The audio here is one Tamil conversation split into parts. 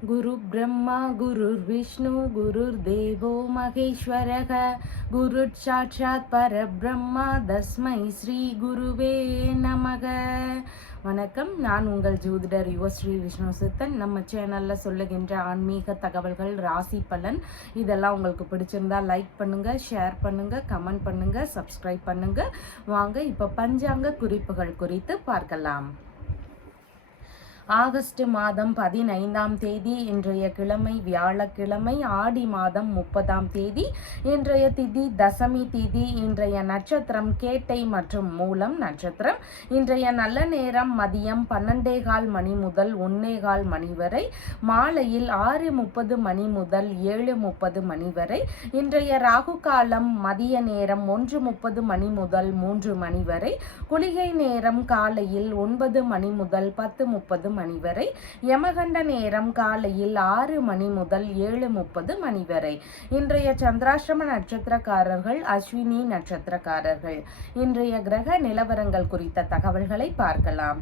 गुरु ब्रह्मा गुरुर्विष्णु गुरुर्देवो महेश्वरः गुरुः साक्षात् परब्रह्मा तस्मै ஸ்ரீ குருவே நமக. வணக்கம், நான் உங்கள் ஜோதிடர் யுவஸ்ரீ விஷ்ணு சித்தன். நம்ம சேனலில் சொல்லுகின்ற ஆன்மீக தகவல்கள், ராசி பலன் இதெல்லாம் உங்களுக்கு பிடிச்சிருந்தா லைக் பண்ணுங்கள், ஷேர் பண்ணுங்கள், கமெண்ட் பண்ணுங்கள், சப்ஸ்கிரைப் பண்ணுங்கள். வாங்க இப்போ பஞ்சாங்க குறிப்புகள் குறித்து பார்க்கலாம். ஆகஸ்ட் மாதம் 15ஆம் தேதி இன்றைய கிழமை வியாழக்கிழமை, ஆடி மாதம் 30ஆம் தேதி இன்றைய திதி தசமி திதி. இன்றைய நட்சத்திரம் கேட்டை மற்றும் மூலம் நட்சத்திரம். இன்றைய நல்ல நேரம் மதியம் 12:15 மணி முதல் 1:15 மணி வரை, மாலையில் 6:30 மணி முதல் 7:30 மணி வரை. இன்றைய ராகு காலம் மதிய நேரம் 1:30 மணி முதல் 3 மணி வரை. குளிகை நேரம் காலையில் 9 மணி முதல் 10:30 மணி வரை. யமகண்ட நேரம் காலையில் 6 மணி முதல் 7:30 மணி வரை. இன்றைய சந்திராஷ்டம நட்சத்திரக்காரர்கள் அஸ்வினி நட்சத்திரக்காரர்கள். இன்றைய கிரக நிலவரங்கள் குறித்த தகவல்களை பார்க்கலாம்.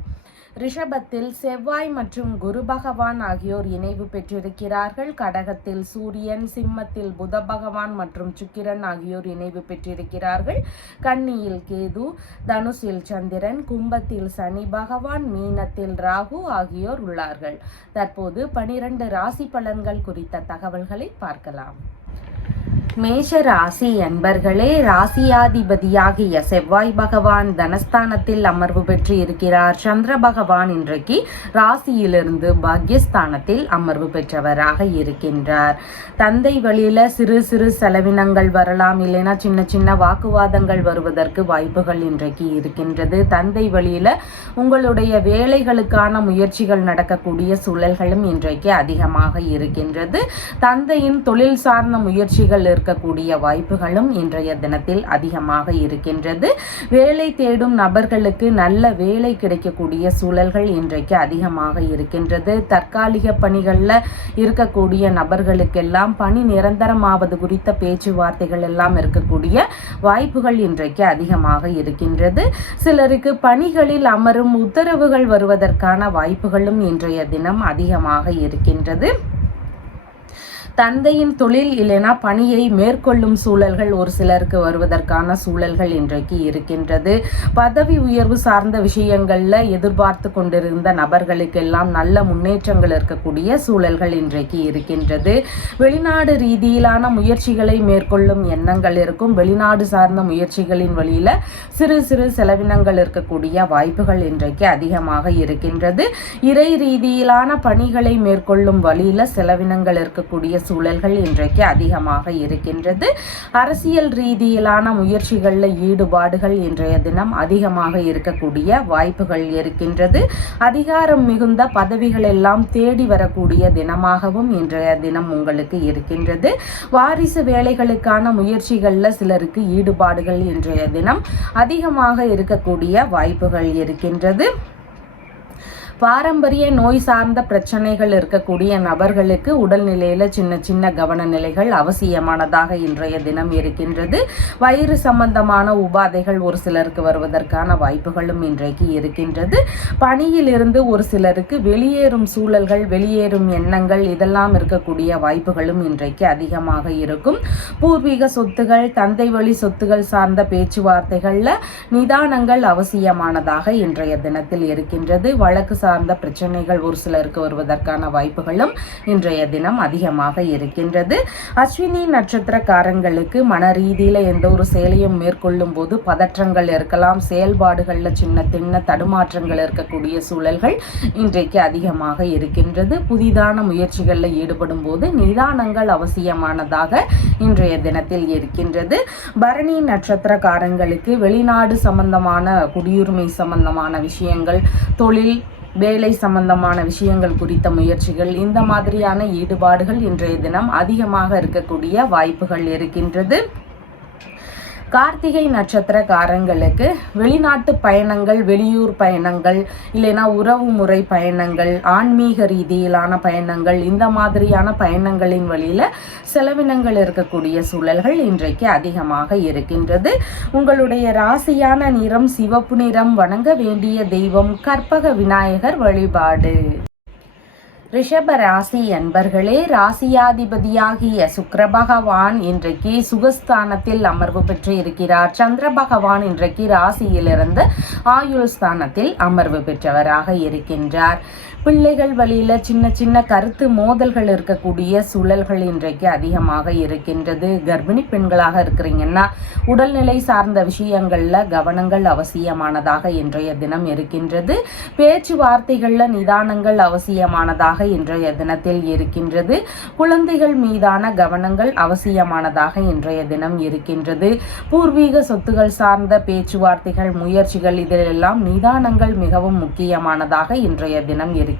ரிஷபத்தில் செவ்வாய் மற்றும் குரு பகவான் ஆகியோர் இணைவு பெற்றிருக்கிறார்கள். கடகத்தில் சூரியன், சிம்மத்தில் புத பகவான் மற்றும் சுக்கிரன் ஆகியோர் இணைவு பெற்றிருக்கிறார்கள். கன்னியில் கேது, தனுசில் சந்திரன், கும்பத்தில் சனி பகவான், மீனத்தில் ராகு ஆகியோர் உள்ளார்கள். தற்போது 12 ராசி பலன்கள் குறித்த தகவல்களை பார்க்கலாம். மேஷ ராசி அன்பர்களே, ராசியாதிபதியாகிய செவ்வாய் பகவான் தனஸ்தானத்தில் அமர்வு பெற்று இருக்கிறார். சந்திர பகவான் இன்றைக்கு ராசியிலிருந்து பாக்யஸ்தானத்தில் அமர்வு பெற்றவராக இருக்கின்றார். தந்தை வழியில சிறு சிறு செலவினங்கள் வரலாம், இல்லைன்னா சின்ன சின்ன வாக்குவாதங்கள் வருவதற்கு வாய்ப்புகள் இன்றைக்கு இருக்கின்றது. தந்தை வழியில உங்களுடைய வேலைகளுக்கான முயற்சிகள் நடக்கக்கூடிய சூழல்களும் இன்றைக்கு அதிகமாக இருக்கின்றது. தந்தையின் தொழில் சார்ந்த முயற்சிகள் இருக்கக்கூடிய வாய்ப்புகளும் இன்றைய தினத்தில் அதிகமாக இருக்கின்றது. வேலை தேடும் நபர்களுக்கு நல்ல வேலை கிடைக்கக்கூடிய சூழல்கள் இன்றைக்கு அதிகமாக இருக்கின்றது. தற்காலிக பணிகள்ல இருக்கக்கூடிய நபர்களுக்கெல்லாம் பணி நிரந்தரமாவது குறித்த பேச்சுவார்த்தைகள் எல்லாம் இருக்கக்கூடிய வாய்ப்புகள் இன்றைக்கு அதிகமாக இருக்கின்றது. சிலருக்கு பணிகளில் அமரும் உத்தரவுகள் வருவதற்கான வாய்ப்புகளும் இன்றைய தினம் அதிகமாக இருக்கின்றது. தந்தையின் தொழில் இல்லைனா பணியை மேற்கொள்ளும் சூழல்கள் ஒரு சிலருக்கு வருவதற்கான சூழல்கள் இன்றைக்கு இருக்கின்றது. பதவி உயர்வு சார்ந்த விஷயங்கள்ல எதிர்பார்த்து கொண்டிருந்த நபர்களுக்கெல்லாம் நல்ல முன்னேற்றங்கள் இருக்கக்கூடிய சூழல்கள் இன்றைக்கு இருக்கின்றது. வெளிநாடு ரீதியிலான முயற்சிகளை மேற்கொள்ளும் எண்ணங்கள் இருக்கும். வெளிநாடு சார்ந்த முயற்சிகளின் வழியில சிறு சிறு செலவினங்கள் இருக்கக்கூடிய வாய்ப்புகள் இன்றைக்கு அதிகமாக இருக்கின்றது. இறை ரீதியிலான பணிகளை மேற்கொள்ளும் வழியில செலவினங்கள் இருக்கக்கூடிய சூழல்கள் இன்றைக்கு அதிகமாக இருக்கின்றது. அரசியல் ரீதியிலான முயற்சிகளில் ஈடுபாடுகள் இன்றைய தினம் அதிகமாக இருக்கக்கூடிய வாய்ப்புகள் இருக்கின்றது. அதிகாரம் மிகுந்த பதவிகள் எல்லாம் தேடி வரக்கூடிய தினமாகவும் இன்றைய தினம் உங்களுக்கு இருக்கின்றது. வாரிசு வேலைகளுக்கான முயற்சிகளில் சிலருக்கு ஈடுபாடுகள் இன்றைய தினம் அதிகமாக இருக்கக்கூடிய வாய்ப்புகள் இருக்கின்றது. பாரம்பரிய நோய் சார்ந்த பிரச்சனைகள் இருக்கக்கூடிய நபர்களுக்கு உடல்நிலையில சின்ன சின்ன கவன நிலைகள் அவசியமானதாக இன்றைய தினம் இருக்கின்றது. வயிறு சம்பந்தமான உபாதைகள் ஒரு சிலருக்கு வருவதற்கான வாய்ப்புகளும் இன்றைக்கு இருக்கின்றது. பணியிலிருந்து ஒரு சிலருக்கு வெளியேறும் சூழல்கள், வெளியேறும் எண்ணங்கள் இதெல்லாம் இருக்கக்கூடிய வாய்ப்புகளும் இன்றைக்கு அதிகமாக இருக்கும். பூர்வீக சொத்துகள், தந்தை வழி சொத்துகள் சார்ந்த பேச்சுவார்த்தைகள்ல நிதானங்கள் அவசியமானதாக இன்றைய தினத்தில் இருக்கின்றது. வழக்கு சார்ந்த பிரச்சனைகள் ஒரு சிலருக்கு வருவதற்கான வாய்ப்புகளும் இன்றைய தினம் அதிகமாக இருக்கின்றது. அஸ்வினி நட்சத்திரக்காரங்களுக்கு மன ரீதியில எந்த ஒரு செயலையும் மேற்கொள்ளும் போது பதற்றங்கள் இருக்கலாம். செயல்பாடுகள்ல சின்ன சின்ன தடுமாற்றங்கள் இருக்கக்கூடிய சூழல்கள் இன்றைக்கு அதிகமாக இருக்கின்றது. புதிதான முயற்சிகளில் ஈடுபடும் போது நிதானங்கள் அவசியமானதாக இன்றைய தினத்தில் இருக்கின்றது. பரணி நட்சத்திரக்காரங்களுக்கு வெளிநாடு சம்பந்தமான, குடியுரிமை சம்பந்தமான விஷயங்கள், தொழில் வேலை சம்பந்தமான விஷயங்கள் குறித்த முயற்சிகள், இந்த மாதிரியான ஈடுபாடுகள் இன்றைய தினம் அதிகமாக இருக்கக்கூடிய வாய்ப்புகள் இருக்கின்றது. கார்த்திகை நட்சத்திரக்காரங்களுக்கு வெளிநாட்டு பயணங்கள், வெளியூர் பயணங்கள், இல்லைனா உறவு முறை பயணங்கள், ஆன்மீக ரீதியிலான பயணங்கள், இந்த மாதிரியான பயணங்களின் வழியில செலவினங்கள் இருக்கக்கூடிய சூழல்கள் இன்றைக்கு அதிகமாக இருக்கின்றது. உங்களுடைய ராசியான நிறம் சிவப்பு நிறம். வணங்க வேண்டிய தெய்வம் கற்பக விநாயகர் வழிபாடு. ரிஷப ராசி அன்பர்களே, ராசியாதிபதியாகிய சுக்கிர பகவான் இன்றைக்கு சுகஸ்தானத்தில் அமர்வு பெற்று இருக்கிறார். சந்திர பகவான் இன்றைக்கு ராசியிலிருந்து ஆயுள் ஸ்தானத்தில் அமர்வு பெற்றவராக இருக்கின்றார். பிள்ளைகள் வழியில் சின்ன சின்ன கருத்து மோதல்கள் இருக்கக்கூடிய சூழல்கள் இன்றைக்கு அதிகமாக இருக்கின்றது. கர்ப்பிணி பெண்களாக இருக்கிறீங்கன்னா உடல்நிலை சார்ந்த விஷயங்களில் கவனங்கள் அவசியமானதாக இன்றைய தினம் இருக்கின்றது. பேச்சுவார்த்தைகளில் நிதானங்கள் அவசியமானதாக இன்றைய தினத்தில் இருக்கின்றது. குழந்தைகள் மீதான கவனங்கள் அவசியமானதாக இன்றைய தினம் இருக்கின்றது. பூர்வீக சொத்துகள் சார்ந்த பேச்சுவார்த்தைகள், முயற்சிகள், இதிலெல்லாம் நிதானங்கள் மிகவும் முக்கியமானதாக இன்றைய தினம் இருக்கின்றது.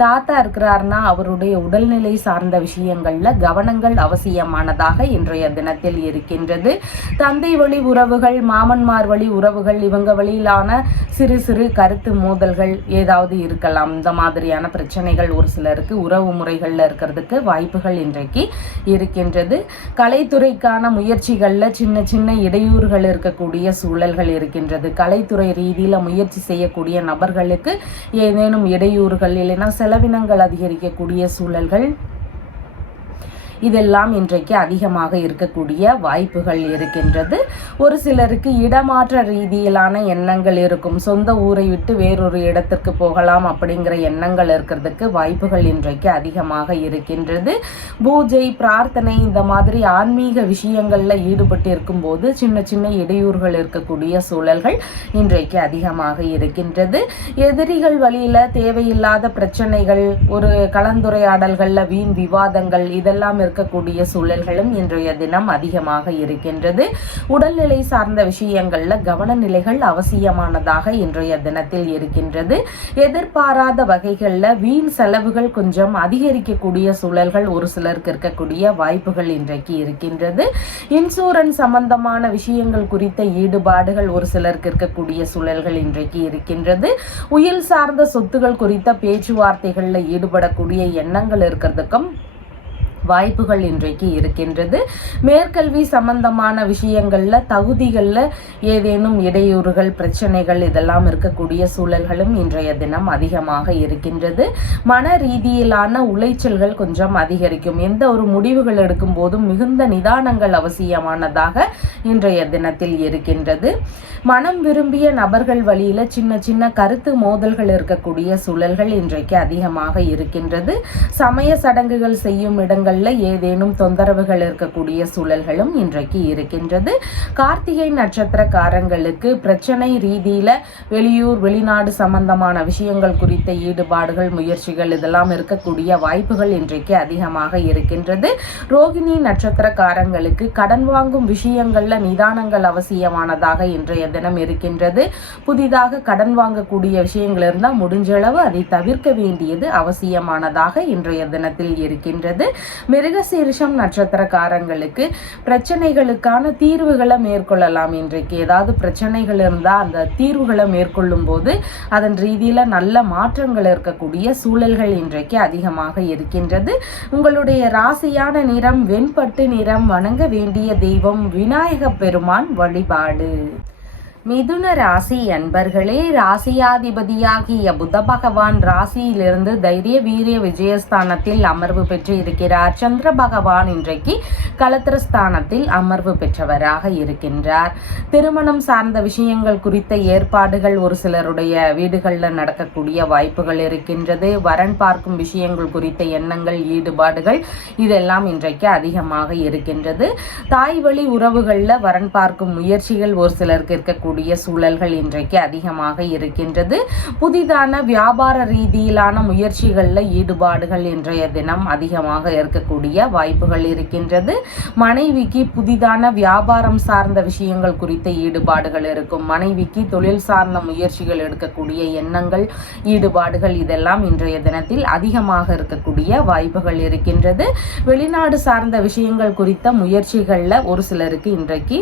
தாத்தா இருக்கிறார்னா அவருடைய உடல்நிலை சார்ந்த விஷயங்கள்ல கவனங்கள் அவசியமானதாக இன்றைய தினத்தில் இருக்கின்றது. தந்தை வழி உறவுகள், மாமன்மார் வழி உறவுகள், இவங்க வழியிலான சிறு சிறு கருத்து மோதல்கள் ஏதாவது இருக்கலாம். இந்த மாதிரியான பிரச்சனைகள் ஒரு சிலருக்கு உறவு முறைகள்ல இருக்கிறதுக்கு வாய்ப்புகள் இன்றைக்கு இருக்கின்றது. கலைத்துறைக்கான முயற்சிகள்ல சின்ன சின்ன இடையூறுகள் இருக்கக்கூடிய சூழல்கள் இருக்கின்றது. கலைத்துறை ரீதியில முயற்சி செய்யக்கூடிய நபர்களுக்கு ஏதேனும் இடையூறுகள் இல்லைன்னா செலவினங்கள் அதிகரிக்கக்கூடிய சூழல்கள் இதெல்லாம் இன்றைக்கு அதிகமாக இருக்கக்கூடிய வாய்ப்புகள் இருக்கின்றது. ஒரு சிலருக்கு இடமாற்ற ரீதியிலான எண்ணங்கள் இருக்கும். சொந்த ஊரை விட்டு வேறொரு இடத்திற்கு போகலாம் அப்படிங்கிற எண்ணங்கள் இருக்கிறதுக்கு வாய்ப்புகள் இன்றைக்கு அதிகமாக இருக்கின்றது. பூஜை, பிரார்த்தனை, இந்த மாதிரி ஆன்மீக விஷயங்களில் ஈடுபட்டு இருக்கும்போது சின்ன சின்ன இடையூறுகள் இருக்கக்கூடிய சூழல்கள் இன்றைக்கு அதிகமாக இருக்கின்றது. எதிரிகள் வழியில் தேவையில்லாத பிரச்சனைகள், ஒரு கலந்துரையாடல்களில் வீண் விவாதங்கள் இதெல்லாம் இருக்கக்கூடிய சூழல்களும் இன்றைய தினம் அதிகமாக இருக்கின்றது. உடல்நிலை சார்ந்த விஷயங்கள்ல கவனநிலைகள் அவசியமானதாக இன்றைய தினத்தில் இருக்கின்றது. எதிர்பாராத வகைகள்ல வீண் செலவுகள் கொஞ்சம் அதிகரிக்கக்கூடிய சூழல்கள் ஒரு சிலருக்கு இருக்கக்கூடிய வாய்ப்புகள் இன்றைக்கு இருக்கின்றது. இன்சூரன்ஸ் சம்பந்தமான விஷயங்கள் குறித்த ஈடுபாடுகள் ஒரு சிலருக்கு இருக்கக்கூடிய சூழல்கள் இன்றைக்கு இருக்கின்றது. உயில் சார்ந்த சொத்துகள் குறித்த பேச்சுவார்த்தைகள்ல ஈடுபடக்கூடிய எண்ணங்கள் இருக்கிறதுக்கும் வாய்ப்புகள் இன்றைக்கு இருக்கின்றது. மேற்கல்வி சம்பந்தமான விஷயங்கள்ல தகுதிகளில் ஏதேனும் இடையூறுகள், பிரச்சனைகள் இதெல்லாம் இருக்கக்கூடிய சூழல்களும் இன்றைய தினம் அதிகமாக இருக்கின்றது. மன ரீதியிலான உளைச்சல்கள் கொஞ்சம் அதிகரிக்கும். எந்த ஒரு முடிவுகள் எடுக்கும் போதும் மிகுந்த நிதானங்கள் அவசியமானதாக இன்றைய தினத்தில் இருக்கின்றது. மனம் விரும்பிய நபர்கள் வழியில சின்ன சின்ன கருத்து மோதல்கள் இருக்கக்கூடிய சூழல்கள் இன்றைக்கு அதிகமாக இருக்கின்றது. சமய சடங்குகள் செய்யும் இடங்கள் ஏதேனும் தொந்தரவுகள் இருக்கக்கூடிய சூழல்களும் இன்றைக்கு இருக்கின்றது. கார்த்திகை நட்சத்திரக்காரங்களுக்கு பிரச்சனை ரீதியில வெளியூர், வெளிநாடு சம்பந்தமான விஷயங்கள் குறித்த ஈடுபாடுகள், முயற்சிகள் இதெல்லாம் இருக்கக்கூடிய வாய்ப்புகள் இன்றைக்கு அதிகமாக இருக்கின்றது. ரோகிணி நட்சத்திரக்காரங்களுக்கு கடன் வாங்கும் விஷயங்கள்ல நிதானங்கள் அவசியமானதாக இன்றைய தினம் இருக்கின்றது. புதிதாக கடன் வாங்கக்கூடிய விஷயங்கள் இருந்தால் முடிஞ்சளவு அதை தவிர்க்க வேண்டியது அவசியமானதாக இன்றைய தினத்தில் இருக்கின்றது. மிருகசீரிஷம் நட்சத்திரக்காரங்களுக்கு பிரச்சனைகளுக்கான தீர்வுகளை மேற்கொள்ளலாம். இன்றைக்கு ஏதாவது பிரச்சனைகள் இருந்தால் அந்த தீர்வுகளை மேற்கொள்ளும் போது அதன் ரீதியில நல்ல மாற்றங்கள் இருக்கக்கூடிய சூழல்கள் இன்றைக்கு அதிகமாக இருக்கின்றது. உங்களுடைய ராசியான நிறம் வெண்பட்டு நிறம். வணங்க வேண்டிய தெய்வம் விநாயக பெருமான் வழிபாடு. மிதுன ராசி அன்பர்களே, ராசியாதிபதியாகிய புத பகவான் ராசியிலிருந்து தைரிய வீரிய விஜயஸ்தானத்தில் அமர்வு பெற்று இருக்கிறார். சந்திர பகவான் இன்றைக்கு களத்திரஸ்தானத்தில் அமர்வு பெற்றவராக இருக்கின்றார். திருமணம் சார்ந்த விஷயங்கள் குறித்த ஏற்பாடுகள் ஒரு சிலருடைய வீடுகளில் நடக்கக்கூடிய வாய்ப்புகள் இருக்கின்றது. வரன் பார்க்கும் விஷயங்கள் குறித்த எண்ணங்கள், ஈடுபாடுகள் இதெல்லாம் இன்றைக்கு அதிகமாக இருக்கின்றது. தாய் வழி உறவுகளில் வரன் பார்க்கும் முயற்சிகள் ஒரு சிலருக்கு இருக்கக்கூடிய சூழல்கள் இன்றைக்கு அதிகமாக இருக்கின்றது. புதிதான வியாபார ரீதியிலான முயற்சிகளில் ஈடுபாடுகள் இன்றைய தினம் அதிகமாக இருக்கக்கூடிய வாய்ப்புகள் இருக்கின்றது. மனைவிக்கு புதிதான வியாபாரம் சார்ந்த விஷயங்கள் குறித்த ஈடுபாடுகள் இருக்கும். மனைவிக்கு தொழில் சார்ந்த முயற்சிகள் எடுக்கக்கூடிய எண்ணங்கள், ஈடுபாடுகள் இதெல்லாம் இன்றைய தினத்தில் அதிகமாக இருக்கக்கூடிய வாய்ப்புகள் இருக்கின்றது. வெளிநாடு சார்ந்த விஷயங்கள் குறித்த முயற்சிகளில் ஒரு சிலருக்கு இன்றைக்கு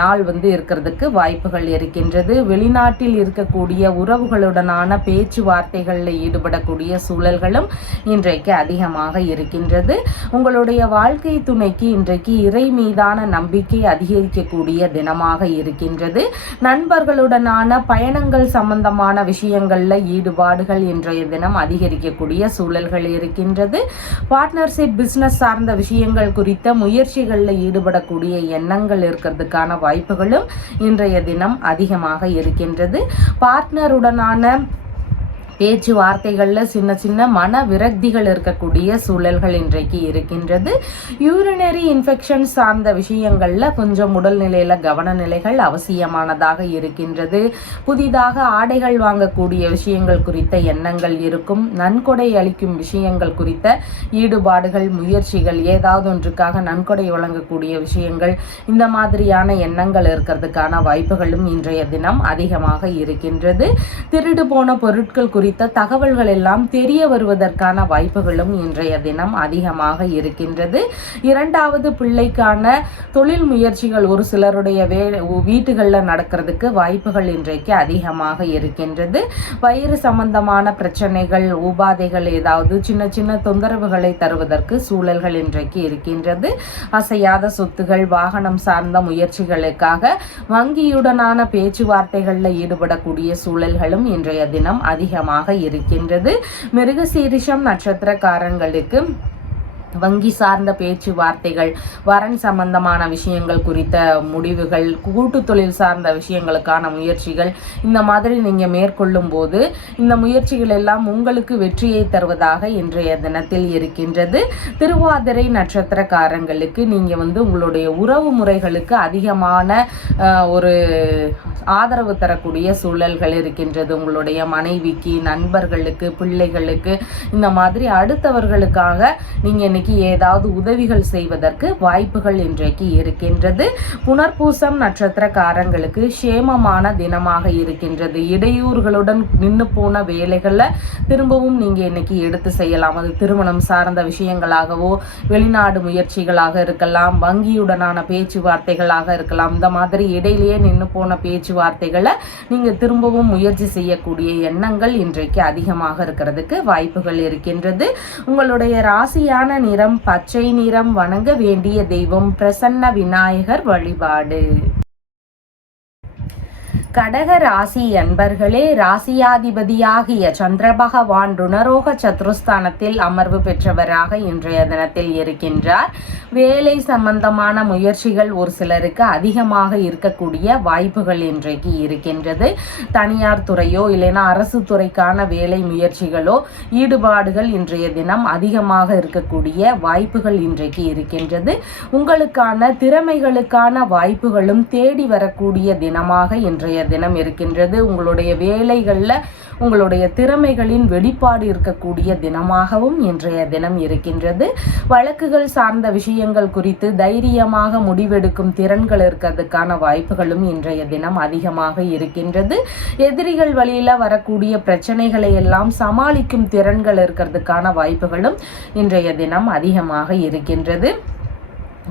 நாள் இருக்கிறதுக்கு வாய்ப்பு வாய்ப்புகள் இருக்கின்றது. வெளிநாட்டில் இருக்கக்கூடிய உறவுகளுடனான பேச்சுவார்த்தைகளில் ஈடுபடக்கூடிய சூழல்களும் இன்றைக்கு அதிகமாக இருக்கின்றது. உங்களுடைய வாழ்க்கை துணைக்கு இன்றைக்கு இறை மீதான நம்பிக்கை அதிகரிக்கக்கூடிய தினமாக இருக்கின்றது. நண்பர்களுடனான பயணங்கள் சம்பந்தமான விஷயங்கள்ல ஈடுபாடுகள் இன்றைய தினம் அதிகரிக்கக்கூடிய சூழல்கள் இருக்கின்றது. பார்ட்னர்ஷிப் பிசினஸ் சார்ந்த விஷயங்கள் குறித்த முயற்சிகளில் ஈடுபடக்கூடிய எண்ணங்கள் இருக்கிறதுக்கான வாய்ப்புகளும் இன்றைய தினம் அதிகமாக இருக்கின்றது. பார்ட்னருடனான பேச்சுவார்த்தைகளில் சின்ன சின்ன மன விரக்திகள் இருக்கக்கூடிய சூழல்கள் இன்றைக்கு இருக்கின்றது. யூரினரி இன்ஃபெக்ஷன் சார்ந்த விஷயங்களில் கொஞ்சம் உடல்நிலையில் கவனநிலைகள் அவசியமானதாக இருக்கின்றது. புதிதாக ஆடைகள் வாங்கக்கூடிய விஷயங்கள் குறித்த எண்ணங்கள் இருக்கும். நன்கொடை அளிக்கும் விஷயங்கள் குறித்த ஈடுபாடுகள், முயற்சிகள், ஏதாவது ஒன்றுக்காக நன்கொடை வழங்கக்கூடிய விஷயங்கள், இந்த மாதிரியான எண்ணங்கள் இருக்கிறதுக்கான வாய்ப்புகளும் இன்றைய தினம் அதிகமாக இருக்கின்றது. திருடு போன பொருட்கள் குறித்த தகவல்கள் எல்லாம் தெரிய வருவதற்கான வாய்ப்புகளும் இன்றைய தினம் அதிகமாக இருக்கின்றது. இரண்டாவது பிள்ளைக்கான தொழில் முயற்சிகள் ஒரு சிலருடைய வீட்டுகளில் நடக்கிறதுக்கு வாய்ப்புகள் இன்றைக்கு அதிகமாக இருக்கின்றது. வயிறு சம்பந்தமான பிரச்சனைகள், உபாதைகள், ஏதாவது சின்ன சின்ன தொந்தரவுகளை தருவதற்கு சூழல்கள் இன்றைக்கு இருக்கின்றது. அசையாத சொத்துகள், வாகனம் சார்ந்த முயற்சிகளுக்காக வங்கியுடனான பேச்சுவார்த்தைகளில் ஈடுபடக்கூடிய சூழல்களும் இன்றைய தினம் அதிகமாக இருக்கின்றது. மிருகசீரிஷம் நட்சத்திரக்காரங்களுக்கு வங்கி சார்ந்த பேச்சுவார்த்தைகள், வரன் சம்பந்தமான விஷயங்கள் குறித்த முடிவுகள், கூட்டு தொழில் சார்ந்த விஷயங்களுக்கான முயற்சிகள், இந்த மாதிரி நீங்கள் மேற்கொள்ளும் போது இந்த முயற்சிகள் எல்லாம் உங்களுக்கு வெற்றியை தருவதாக இன்றைய தினத்தில் இருக்கின்றது. திருவாதிரை நட்சத்திரக்காரங்களுக்கு நீங்கள் உங்களுடைய உறவு முறைகளுக்கு அதிகமான ஒரு ஆதரவு தரக்கூடிய சூழல்கள் இருக்கின்றது. உங்களுடைய மனைவிக்கு, நண்பர்களுக்கு, பிள்ளைகளுக்கு, இந்த மாதிரி அடுத்தவர்களுக்காக நீங்கள் இன்னைக்கு ஏதாவது உதவிகள் செய்வதற்கு வாய்ப்புகள் இன்றைக்கு இருக்கின்றது. புனர்பூசம் நட்சத்திரக்காரங்களுக்கு சேமமான தினமாக இருக்கின்றது. இடையூறுகளுடன் நின்று போன வேலைகளை திரும்பவும் நீங்கள் இன்னைக்கு எடுத்து செய்யலாம். அது திருமணம் சார்ந்த விஷயங்களாகவோ, வெளிநாடு முயற்சிகளாக இருக்கலாம், வங்கியுடனான பேச்சுவார்த்தைகளாக இருக்கலாம். இந்த மாதிரி இடையிலேயே நின்று போன பேச்சுவார்த்தைகளை நீங்கள் திரும்பவும் முயற்சி செய்யக்கூடிய எண்ணங்கள் இன்றைக்கு அதிகமாக இருக்கிறதுக்கு வாய்ப்புகள் இருக்கின்றது. உங்களுடைய ராசியான நிறம் பச்சை நிறம். வணங்க வேண்டிய தெய்வம் பிரசன்ன விநாயகர் வழிபாடு. கடக ராசி அன்பர்களே, ராசியாதிபதியாகிய சந்திர பகவான் ருணரோக சத்ருஸ்தானத்தில் அமர்வு பெற்றவராக இன்றைய தினத்தில் இருக்கின்றார். வேலை சம்பந்தமான முயற்சிகள் ஒரு சிலருக்கு அதிகமாக இருக்கக்கூடிய வாய்ப்புகள் இன்றைக்கு இருக்கின்றது. தனியார் துறையோ இல்லைனா அரசு துறைக்கான வேலை முயற்சிகளோ ஈடுபாடுகள் இன்றைய தினம் அதிகமாக இருக்கக்கூடிய வாய்ப்புகள் இன்றைக்கு இருக்கின்றது. உங்களுக்கான திறமைகளுக்கான வாய்ப்புகளும் தேடி வரக்கூடிய தினமாக இன்றைய தினம் இருக்கின்றது. உங்களுடைய வேலைகளில் உங்களுடைய திறமைகளின் வெளிப்பாடு இருக்கக்கூடிய தினமாகவும் இன்றைய தினம் இருக்கின்றது. வழக்குகள் சார்ந்த விஷயங்கள் குறித்து தைரியமாக முடிவெடுக்கும் திறன்கள் இருக்கிறதுக்கான வாய்ப்புகளும் இன்றைய தினம் அதிகமாக இருக்கின்றது. எதிரிகள் வழியில் வரக்கூடிய பிரச்சனைகளை எல்லாம் சமாளிக்கும் திறன்கள் இருக்கிறதுக்கான வாய்ப்புகளும் இன்றைய தினம் அதிகமாக இருக்கின்றது.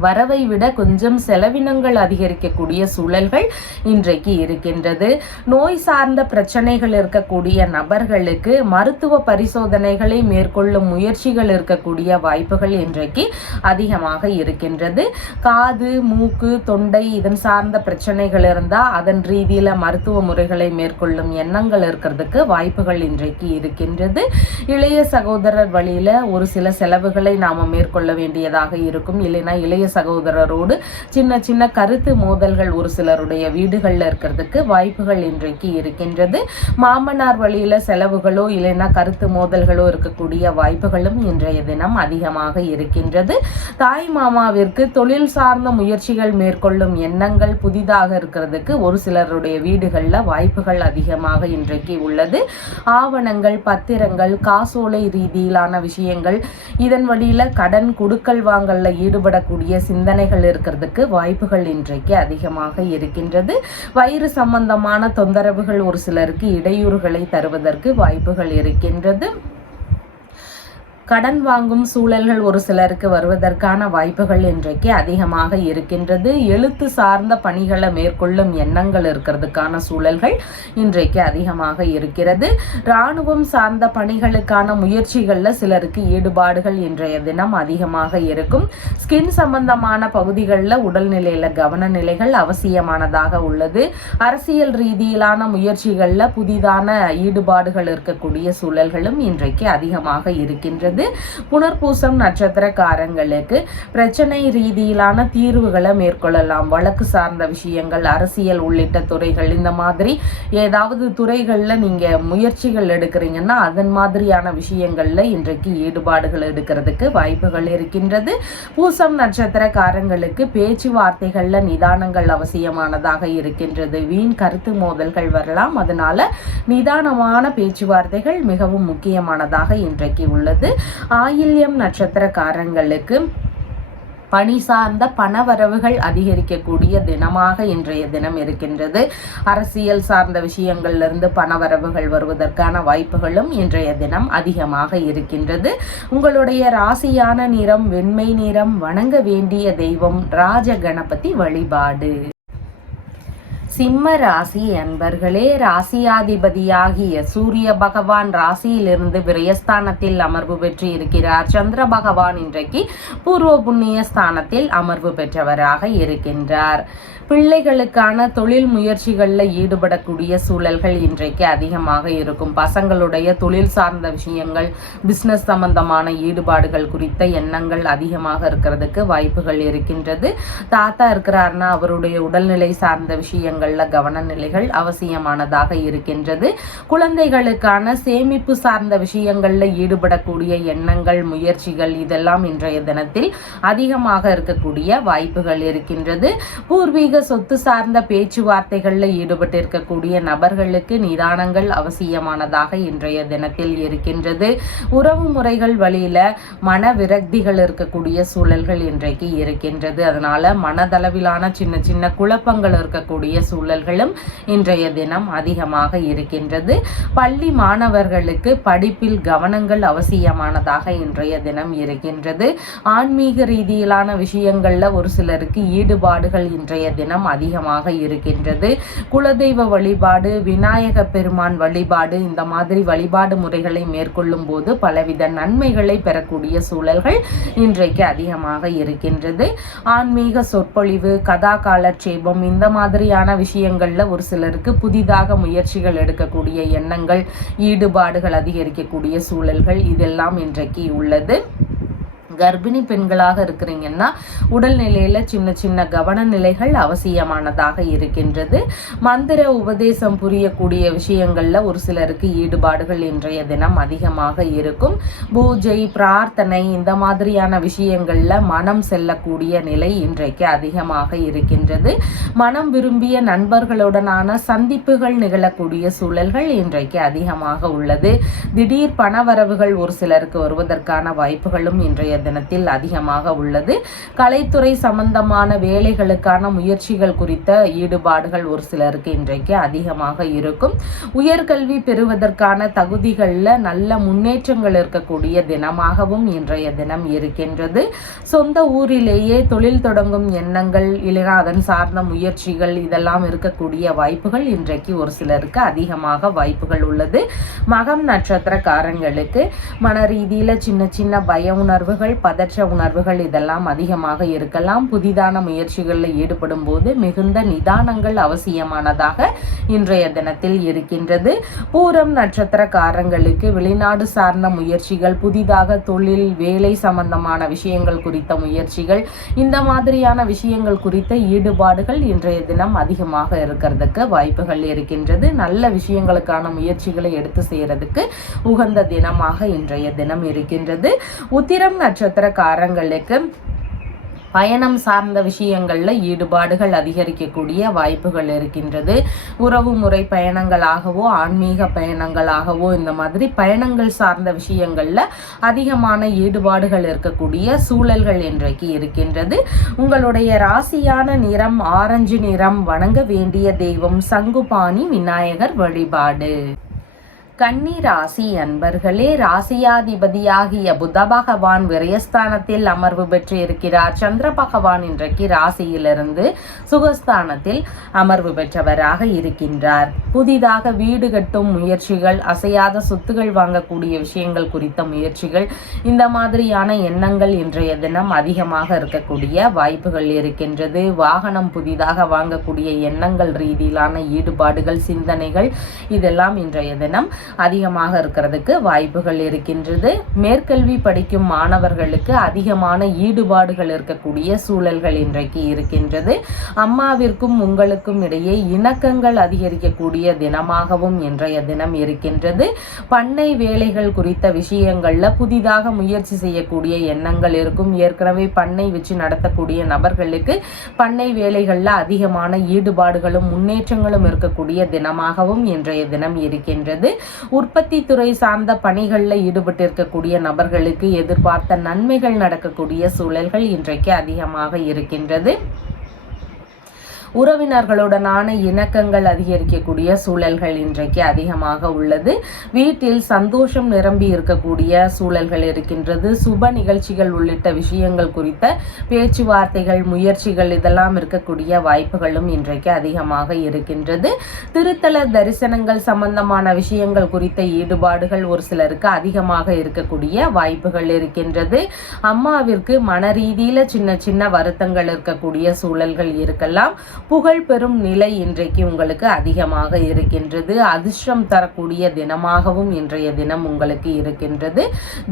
வரவை விட கொஞ்சம் செலவினங்கள் அதிகரிக்கக்கூடிய சூழல்கள் இன்றைக்கு இருக்கின்றது. நோய் சார்ந்த பிரச்சனைகள் இருக்கக்கூடிய நபர்களுக்கு மருத்துவ பரிசோதனைகளை மேற்கொள்ளும் முயற்சிகள் இருக்கக்கூடிய வாய்ப்புகள் இன்றைக்கு அதிகமாக இருக்கின்றது. காது, மூக்கு, தொண்டை இதன் சார்ந்த பிரச்சனைகள் இருந்தால் அதன் ரீதியில் மருத்துவ முறைகளை மேற்கொள்ளும் எண்ணங்கள் இருக்கிறதுக்கு வாய்ப்புகள் இன்றைக்கு இருக்கின்றது. இளைய சகோதரர் வழியில் ஒரு சில செலவுகளை நாம் மேற்கொள்ள வேண்டியதாக இருக்கும். இல்லைன்னா இளைய சகோதரரோடு சின்ன சின்ன கருத்து மோதல்கள் ஒரு சிலருடைய வீடுகளில் இருக்கிறதுக்கு வாய்ப்புகள் இன்றைக்கு இருக்கின்றது. மாமனார் வழியில செலவுகளோ இல்லைன்னா கருத்து மோதல்களோ இருக்கக்கூடிய வாய்ப்புகளும் இன்றைய தினம் அதிகமாக இருக்கின்றது. தாய் மாமாவிற்கு தொழில் சார்ந்த முயற்சிகள் மேற்கொள்ளும் எண்ணங்கள் புதிதாக இருக்கிறதுக்கு ஒரு சிலருடைய வீடுகளில் வாய்ப்புகள் அதிகமாக இன்றைக்கு உள்ளது. ஆவணங்கள், பத்திரங்கள், காசோலை ரீதியிலான விஷயங்கள், இதன் வழியில கடன் கொடுக்கல் வாங்கல்ல ஈடுபடக்கூடிய சிந்தனைகள் இருக்கிறதுக்கு வாய்ப்புகள் இன்றைக்கு அதிகமாக இருக்கின்றது. வயிறு சம்பந்தமான தொந்தரவுகள் ஒரு சிலருக்கு இடையூறுகளை தருவதற்கு வாய்ப்புகள் இருக்கின்றது. கடன் வாங்கும் சூழல்கள் ஒரு சிலருக்கு வருவதற்கான வாய்ப்புகள் இன்றைக்கு அதிகமாக இருக்கின்றது. எழுத்து சார்ந்த பணிகளை மேற்கொள்ளும் எண்ணங்கள் இருக்கிறதுக்கான சூழல்கள் இன்றைக்கு அதிகமாக இருக்கிறது. இராணுவம் சார்ந்த பணிகளுக்கான முயற்சிகளில் சிலருக்கு ஈடுபாடுகள் இன்றைய தினம் அதிகமாக இருக்கும். ஸ்கின் சம்பந்தமான பகுதிகளில் உடல்நிலையில கவன நிலைகள் அவசியமானதாக உள்ளது. அரசியல் ரீதியிலான முயற்சிகளில் புதிதான ஈடுபாடுகள் இருக்கக்கூடிய சூழல்களும் இன்றைக்கு அதிகமாக இருக்கின்றது. புனர்பூசம் நட்சத்திரக்காரங்களுக்கு பிரச்சனை ரீதியிலான தீர்வுகளை மேற்கொள்ளலாம். வழக்கு சார்ந்த விஷயங்கள், அரசியல் உள்ளிட்ட துறைகள், இந்த மாதிரி ஏதாவது துறைகளில் நீங்க முயற்சிகள் எடுக்கிறீங்கன்னா அதன் மாதிரியான விஷயங்கள்ல இன்றைக்கு ஈடுபாடுகள் எடுக்கிறதுக்கு வாய்ப்புகள் இருக்கின்றது. பூசம் நட்சத்திரக்காரங்களுக்கு பேச்சுவார்த்தைகள்ல நிதானங்கள் அவசியமானதாக இருக்கின்றது. வீண் கருத்து மோதல்கள் வரலாம். அதனால நிதானமான பேச்சுவார்த்தைகள் மிகவும் முக்கியமானதாக இன்றைக்கு உள்ளது. ஆயில்யம் நட்சத்திரக்காரங்களுக்கு பணி சார்ந்த பணவரவுகள் அதிகரிக்கக்கூடிய தினமாக இன்றைய தினம் இருக்கின்றது. அரசியல் சார்ந்த விஷயங்களிலிருந்து பணவரவுகள் வருவதற்கான வாய்ப்புகளும் இன்றைய தினம் அதிகமாக இருக்கின்றது. உங்களுடைய ராசியான நிறம் வெண்மை நிறம். வணங்க வேண்டிய தெய்வம் ராஜ கணபதி வழிபாடு. சிம்ம ராசி அன்பர்களே, ராசியாதிபதியாகிய சூரிய பகவான் ராசியிலிருந்து விரயஸ்தானத்தில் அமர்வு பெற்று இருக்கிறார். சந்திர பகவான் இன்றைக்கு பூர்வ புண்ணிய ஸ்தானத்தில் அமர்வு பெற்றவராக இருக்கின்றார். பிள்ளைகளுக்கான தொழில் முயற்சிகளில் ஈடுபடக்கூடிய சூழல்கள் இன்றைக்கு அதிகமாக இருக்கும். பசங்களுடைய தொழில் சார்ந்த விஷயங்கள், பிஸ்னஸ் சம்பந்தமான ஈடுபாடுகள் குறித்த எண்ணங்கள் அதிகமாக இருக்கிறதுக்கு வாய்ப்புகள் இருக்கின்றது. தாத்தா இருக்கிறார்னா அவருடைய உடல்நிலை சார்ந்த விஷயங்கள்ல கவன நிலைகள் அவசியமானதாக இருக்கின்றது. குழந்தைகளுக்கான சேமிப்பு சார்ந்த விஷயங்கள்ல ஈடுபடக்கூடிய எண்ணங்கள், முயற்சிகள் இதெல்லாம் இன்றைய தினத்தில் அதிகமாக இருக்கக்கூடிய வாய்ப்புகள் இருக்கின்றது. பூர்வீக சொத்து சார்ந்த பேச்சுவார்த்தைகள்ல ஈடுபட்டு இருக்கக்கூடிய நபர்களுக்கு நிதானங்கள் அவசியமானதாக இன்றைய தினத்தில் இருக்கின்றது. உறவு முறைகள் வழியில மன விரக்திகள் இருக்கக்கூடிய சூழல்கள் இன்றைக்கு இருக்கின்றது. அதனால மனதளவிலான சின்ன சின்ன குழப்பங்கள் இருக்கக்கூடிய சூழல்களும் இன்றைய தினம் அதிகமாக இருக்கின்றது. பள்ளி மாணவர்களுக்கு படிப்பில் கவனங்கள் அவசியமானதாக இன்றைய தினம் இருக்கின்றது. ஆன்மீக ரீதியிலான விஷயங்கள்ல ஒரு சிலருக்கு ஈடுபாடுகள் இன்றைய தினம் அதிகமாக இருக்கின்றது. குலதெய்வ வழிபாடு, விநாயக பெருமான் வழிபாடு, இந்த மாதிரி வழிபாடு முறைகளை மேற்கொள்ளும் போது பலவித நன்மைகளை பெறக்கூடிய சூழல்கள் இன்றைக்கு அதிகமாக இருக்கின்றது. ஆன்மீக சொற்பொழிவு, கதா காலட்சேபம், இந்த மாதிரியான விஷயங்கள்ல ஒரு சிலருக்கு புதிதாக முயற்சிகள் எடுக்கக்கூடிய எண்ணங்கள், ஈடுபாடுகள் அதிகரிக்கக்கூடிய சூழல்கள் இதெல்லாம் இன்றைக்கு உள்ளது. கர்ப்பிணி பெண்களாக இருக்கிறீங்கன்னா உடல்நிலையில சின்ன சின்ன கவன நிலைகள் அவசியமானதாக இருக்கின்றது. மந்திர உபதேசம் புரியக்கூடிய விஷயங்கள்ல ஒரு சிலருக்கு ஈடுபாடுகள் இன்றைய தினம் அதிகமாக இருக்கும். பூஜை, பிரார்த்தனை, இந்த மாதிரியான விஷயங்கள்ல மனம் செல்லக்கூடிய நிலை இன்றைக்கு அதிகமாக இருக்கின்றது. மனம் விரும்பிய நண்பர்களுடனான சந்திப்புகள் நிகழக்கூடிய சூழல்கள் இன்றைக்கு அதிகமாக உள்ளது. திடீர் பணவரவுகள் ஒரு சிலருக்கு வருவதற்கான வாய்ப்புகளும் இன்றைய தினத்தில் அதிகமாக உள்ளது. கலைத்துறை சம்பந்தமான வேலைகளுக்கான முயற்சிகள் குறித்த ஈடுபாடுகள் ஒரு சிலருக்கு இன்றைக்கு அதிகமாக இருக்கும். உயர்கல்வி பெறுவதற்கான தகுதிகளில் நல்ல முன்னேற்றங்கள் இருக்கக்கூடிய தினமாகவும் இன்றைய தினம் இருக்கின்றது. சொந்த ஊரிலேயே தொழில் தொடங்கும் எண்ணங்கள் இல்லைனா அதன் சார்ந்த முயற்சிகள் இதெல்லாம் இருக்கக்கூடிய வாய்ப்புகள் இன்றைக்கு ஒரு சிலருக்கு அதிகமாக வாய்ப்புகள் உள்ளது. மகம் நட்சத்திரக்காரங்களுக்கு மன ரீதியில சின்ன சின்ன பய உணர்வுகள், பதற்ற உணர்வுகள் இதெல்லாம் அதிகமாக இருக்கலாம். புதிதான முயற்சிகளில் ஈடுபடும் போது மிகுந்த நிதானங்கள் அவசியமானதாக இன்றைய தினத்தில் இருக்கின்றது. பூரம் நட்சத்திரக்காரங்களுக்கு வெளிநாடு சார்ந்த முயற்சிகள், புதிதாக தொழில், வேலை சம்பந்தமான விஷயங்கள் குறித்த முயற்சிகள், இந்த மாதிரியான விஷயங்கள் குறித்த ஈடுபாடுகள் இன்றைய தினம் அதிகமாக இருக்கிறதுக்கு வாய்ப்புகள் இருக்கின்றது. நல்ல விஷயங்களுக்கான முயற்சிகளை எடுத்து செய்யறதுக்கு உகந்த தினமாக இன்றைய தினம் இருக்கின்றது. உத்திரம் நட்சத்திரக்காரங்களுக்கு பயணம் சார்ந்த விஷயங்கள்ல ஈடுபாடுகள் அதிகரிக்கக்கூடிய வாய்ப்புகள் இருக்கின்றது. உறவு முறை பயணங்களாகவோ ஆன்மீக பயணங்களாகவோ இந்த மாதிரி பயணங்கள் சார்ந்த விஷயங்கள்ல அதிகமான ஈடுபாடுகள் இருக்கக்கூடிய சூழல்கள் இன்றைக்கு இருக்கின்றது. உங்களுடைய ராசியான நிறம் ஆரஞ்சு நிறம். வணங்க வேண்டிய தெய்வம் சங்குபாணி விநாயகர் வழிபாடு. கன்னி ராசி அன்பர்களே, ராசியாதிபதியாகிய புத பகவான் விரயஸ்தானத்தில் அமர்வு பெற்று இருக்கிறார். சந்திர பகவான் இன்றைக்கு ராசியிலிருந்து சுகஸ்தானத்தில் அமர்வு பெற்றவராக இருக்கின்றார். புதிதாக வீடு கட்டும் முயற்சிகள், அசையாத சொத்துகள் வாங்கக்கூடிய விஷயங்கள் குறித்த முயற்சிகள், இந்த மாதிரியான எண்ணங்கள் இன்றைய தினம் அதிகமாக இருக்கக்கூடிய வாய்ப்புகள் இருக்கின்றது. வாகனம் புதிதாக வாங்கக்கூடிய எண்ணங்கள் ரீதியிலான ஈடுபாடுகள், சிந்தனைகள் இதெல்லாம் இன்றைய தினம் அதிகமாக இருக்கிறதுக்கு வாய்ப்புகள் இருக்கின்றது. மேற்கல்வி படிக்கும் மாணவர்களுக்கு அதிகமான ஈடுபாடுகள் இருக்கக்கூடிய சூழல்கள் இன்றைக்கு இருக்கின்றது. அம்மாவிற்கும் உங்களுக்கும் இடையே இணக்கங்கள் அதிகரிக்கக்கூடிய தினமாகவும் இன்றைய தினம் இருக்கின்றது. பண்ணை வேலைகள் குறித்த விஷயங்கள்ல புதிதாக முயற்சி செய்யக்கூடிய எண்ணங்கள் இருக்கும். ஏற்கனவே பண்ணை வச்சு நடத்தக்கூடிய நபர்களுக்கு பண்ணை வேலைகள்ல அதிகமான ஈடுபாடுகளும் முன்னேற்றங்களும் இருக்கக்கூடிய தினமாகவும் இன்றைய தினம் இருக்கின்றது. உற்பத்தி துறை சார்ந்த பணிகளில் ஈடுபட்டு இருக்கக்கூடிய நபர்களுக்கு எதிர்பார்த்த நன்மைகள் நடக்கக்கூடிய சூழல்கள் இன்றைக்கு அதிகமாக இருக்கின்றது. உறவினர்களுடனான இணக்கங்கள் அதிகரிக்கக்கூடிய சூழல்கள் இன்றைக்கு அதிகமாக உள்ளது. வீட்டில் சந்தோஷம் நிரம்பி இருக்கக்கூடிய சூழல்கள் இருக்கின்றது. சுப நிகழ்ச்சிகள் உள்ளிட்ட விஷயங்கள் குறித்த பேச்சுவார்த்தைகள், முயற்சிகள் இதெல்லாம் இருக்கக்கூடிய வாய்ப்புகளும் இன்றைக்கு அதிகமாக இருக்கின்றது. திருத்தல தரிசனங்கள் சம்பந்தமான விஷயங்கள் குறித்த ஈடுபாடுகள் ஒரு சிலருக்கு அதிகமாக இருக்கக்கூடிய வாய்ப்புகள் இருக்கின்றது. அம்மாவிற்கு மன ரீதியில சின்ன சின்ன வருத்தங்கள் இருக்கக்கூடிய சூழல்கள் இருக்கலாம். புகழ் பெறும் நிலை இன்றைக்கு உங்களுக்கு அதிகமாக இருக்கின்றது. அதிர்ஷ்டம் தரக்கூடிய தினமாகவும் இன்றைய தினம் உங்களுக்கு இருக்கின்றது.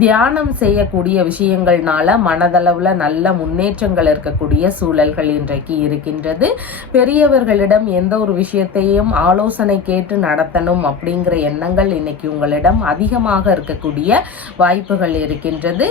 தியானம் செய்யக்கூடிய விஷயங்கள்னால மனதளவுல நல்ல முன்னேற்றங்கள் இருக்கக்கூடிய சூழல்கள் இன்றைக்கு இருக்கின்றது. பெரியவர்களிடம் எந்த ஒரு விஷயத்தையும் ஆலோசனை கேட்டு நடத்தணும் அப்படிங்கிற எண்ணங்கள் இன்னைக்கு உங்களிடம் அதிகமாக இருக்கக்கூடிய வாய்ப்புகள் இருக்கின்றது.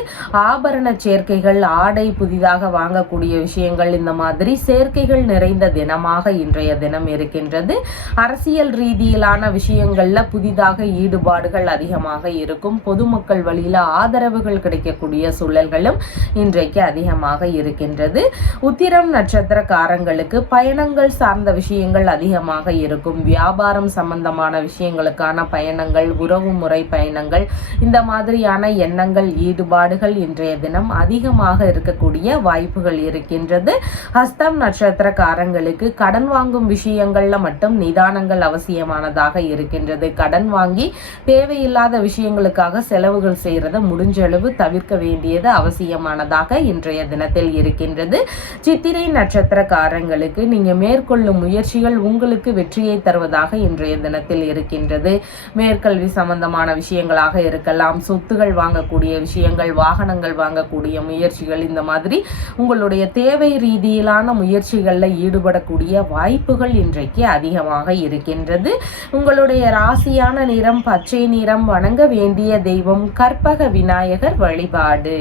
ஆபரண சேர்க்கைகள், ஆடை புதிதாக வாங்கக்கூடிய விஷயங்கள், இந்த மாதிரி சேர்க்கைகள் நிறைந்த தினமாக இன்றைய தினம் இருக்கின்றது. அரசியல் ரீதியிலான விஷயங்கள்ல புதிதாக ஈடுபாடுகள் அதிகமாக இருக்கும். பொதுமக்கள் வழியில ஆதரவுகள் கிடைக்கக்கூடிய சூழல்களும் இன்றைக்கு அதிகமாக இருக்கின்றது. உத்திரம் நட்சத்திரக்காரங்களுக்கு பயணங்கள் சார்ந்த விஷயங்கள் அதிகமாக இருக்கும். வியாபாரம் சம்பந்தமான விஷயங்களுக்கான பயணங்கள், உறவு முறை பயணங்கள், இந்த மாதிரியான எண்ணங்கள், ஈடுபாடுகள் இன்றைய தினம் அதிகமாக இருக்கக்கூடிய வாய்ப்புகள் இருக்கின்றது. ஹஸ்தம் நட்சத்திரக்காரங்களுக்கு கடன் வாங்கும் விஷயங்கள்ல மட்டும் நிதானங்கள் அவசியமானதாக இருக்கின்றது. கடன் வாங்கி தேவையில்லாத விஷயங்களுக்காக செலவுகள் செய்யறத முடிஞ்ச அளவு தவிர்க்க வேண்டியது அவசியமானதாக இன்றைய தினத்தில் இருக்கின்றது. சித்திரை நட்சத்திரக்காரங்களுக்கு நீங்க மேற்கொள்ளும் முயற்சிகள் உங்களுக்கு வெற்றியை தருவதாக இன்றைய தினத்தில் இருக்கின்றது. மேற்கல்வி சம்பந்தமான விஷயங்களாக இருக்கலாம், சொத்துகள் வாங்கக்கூடிய விஷயங்கள், வாகனங்கள் வாங்கக்கூடிய முயற்சிகள், இந்த மாதிரி உங்களுடைய தேவை ரீதியிலான முயற்சிகளில் ஈடுபடக்கூடிய வாய்ப்புகள் இன்றைக்கு அதிகமாக இருக்கின்றது. உங்களுடைய ராசியான நிறம் பச்சை நிறம். வணங்க வேண்டிய தெய்வம் கற்பக விநாயகர் வழிபாடு.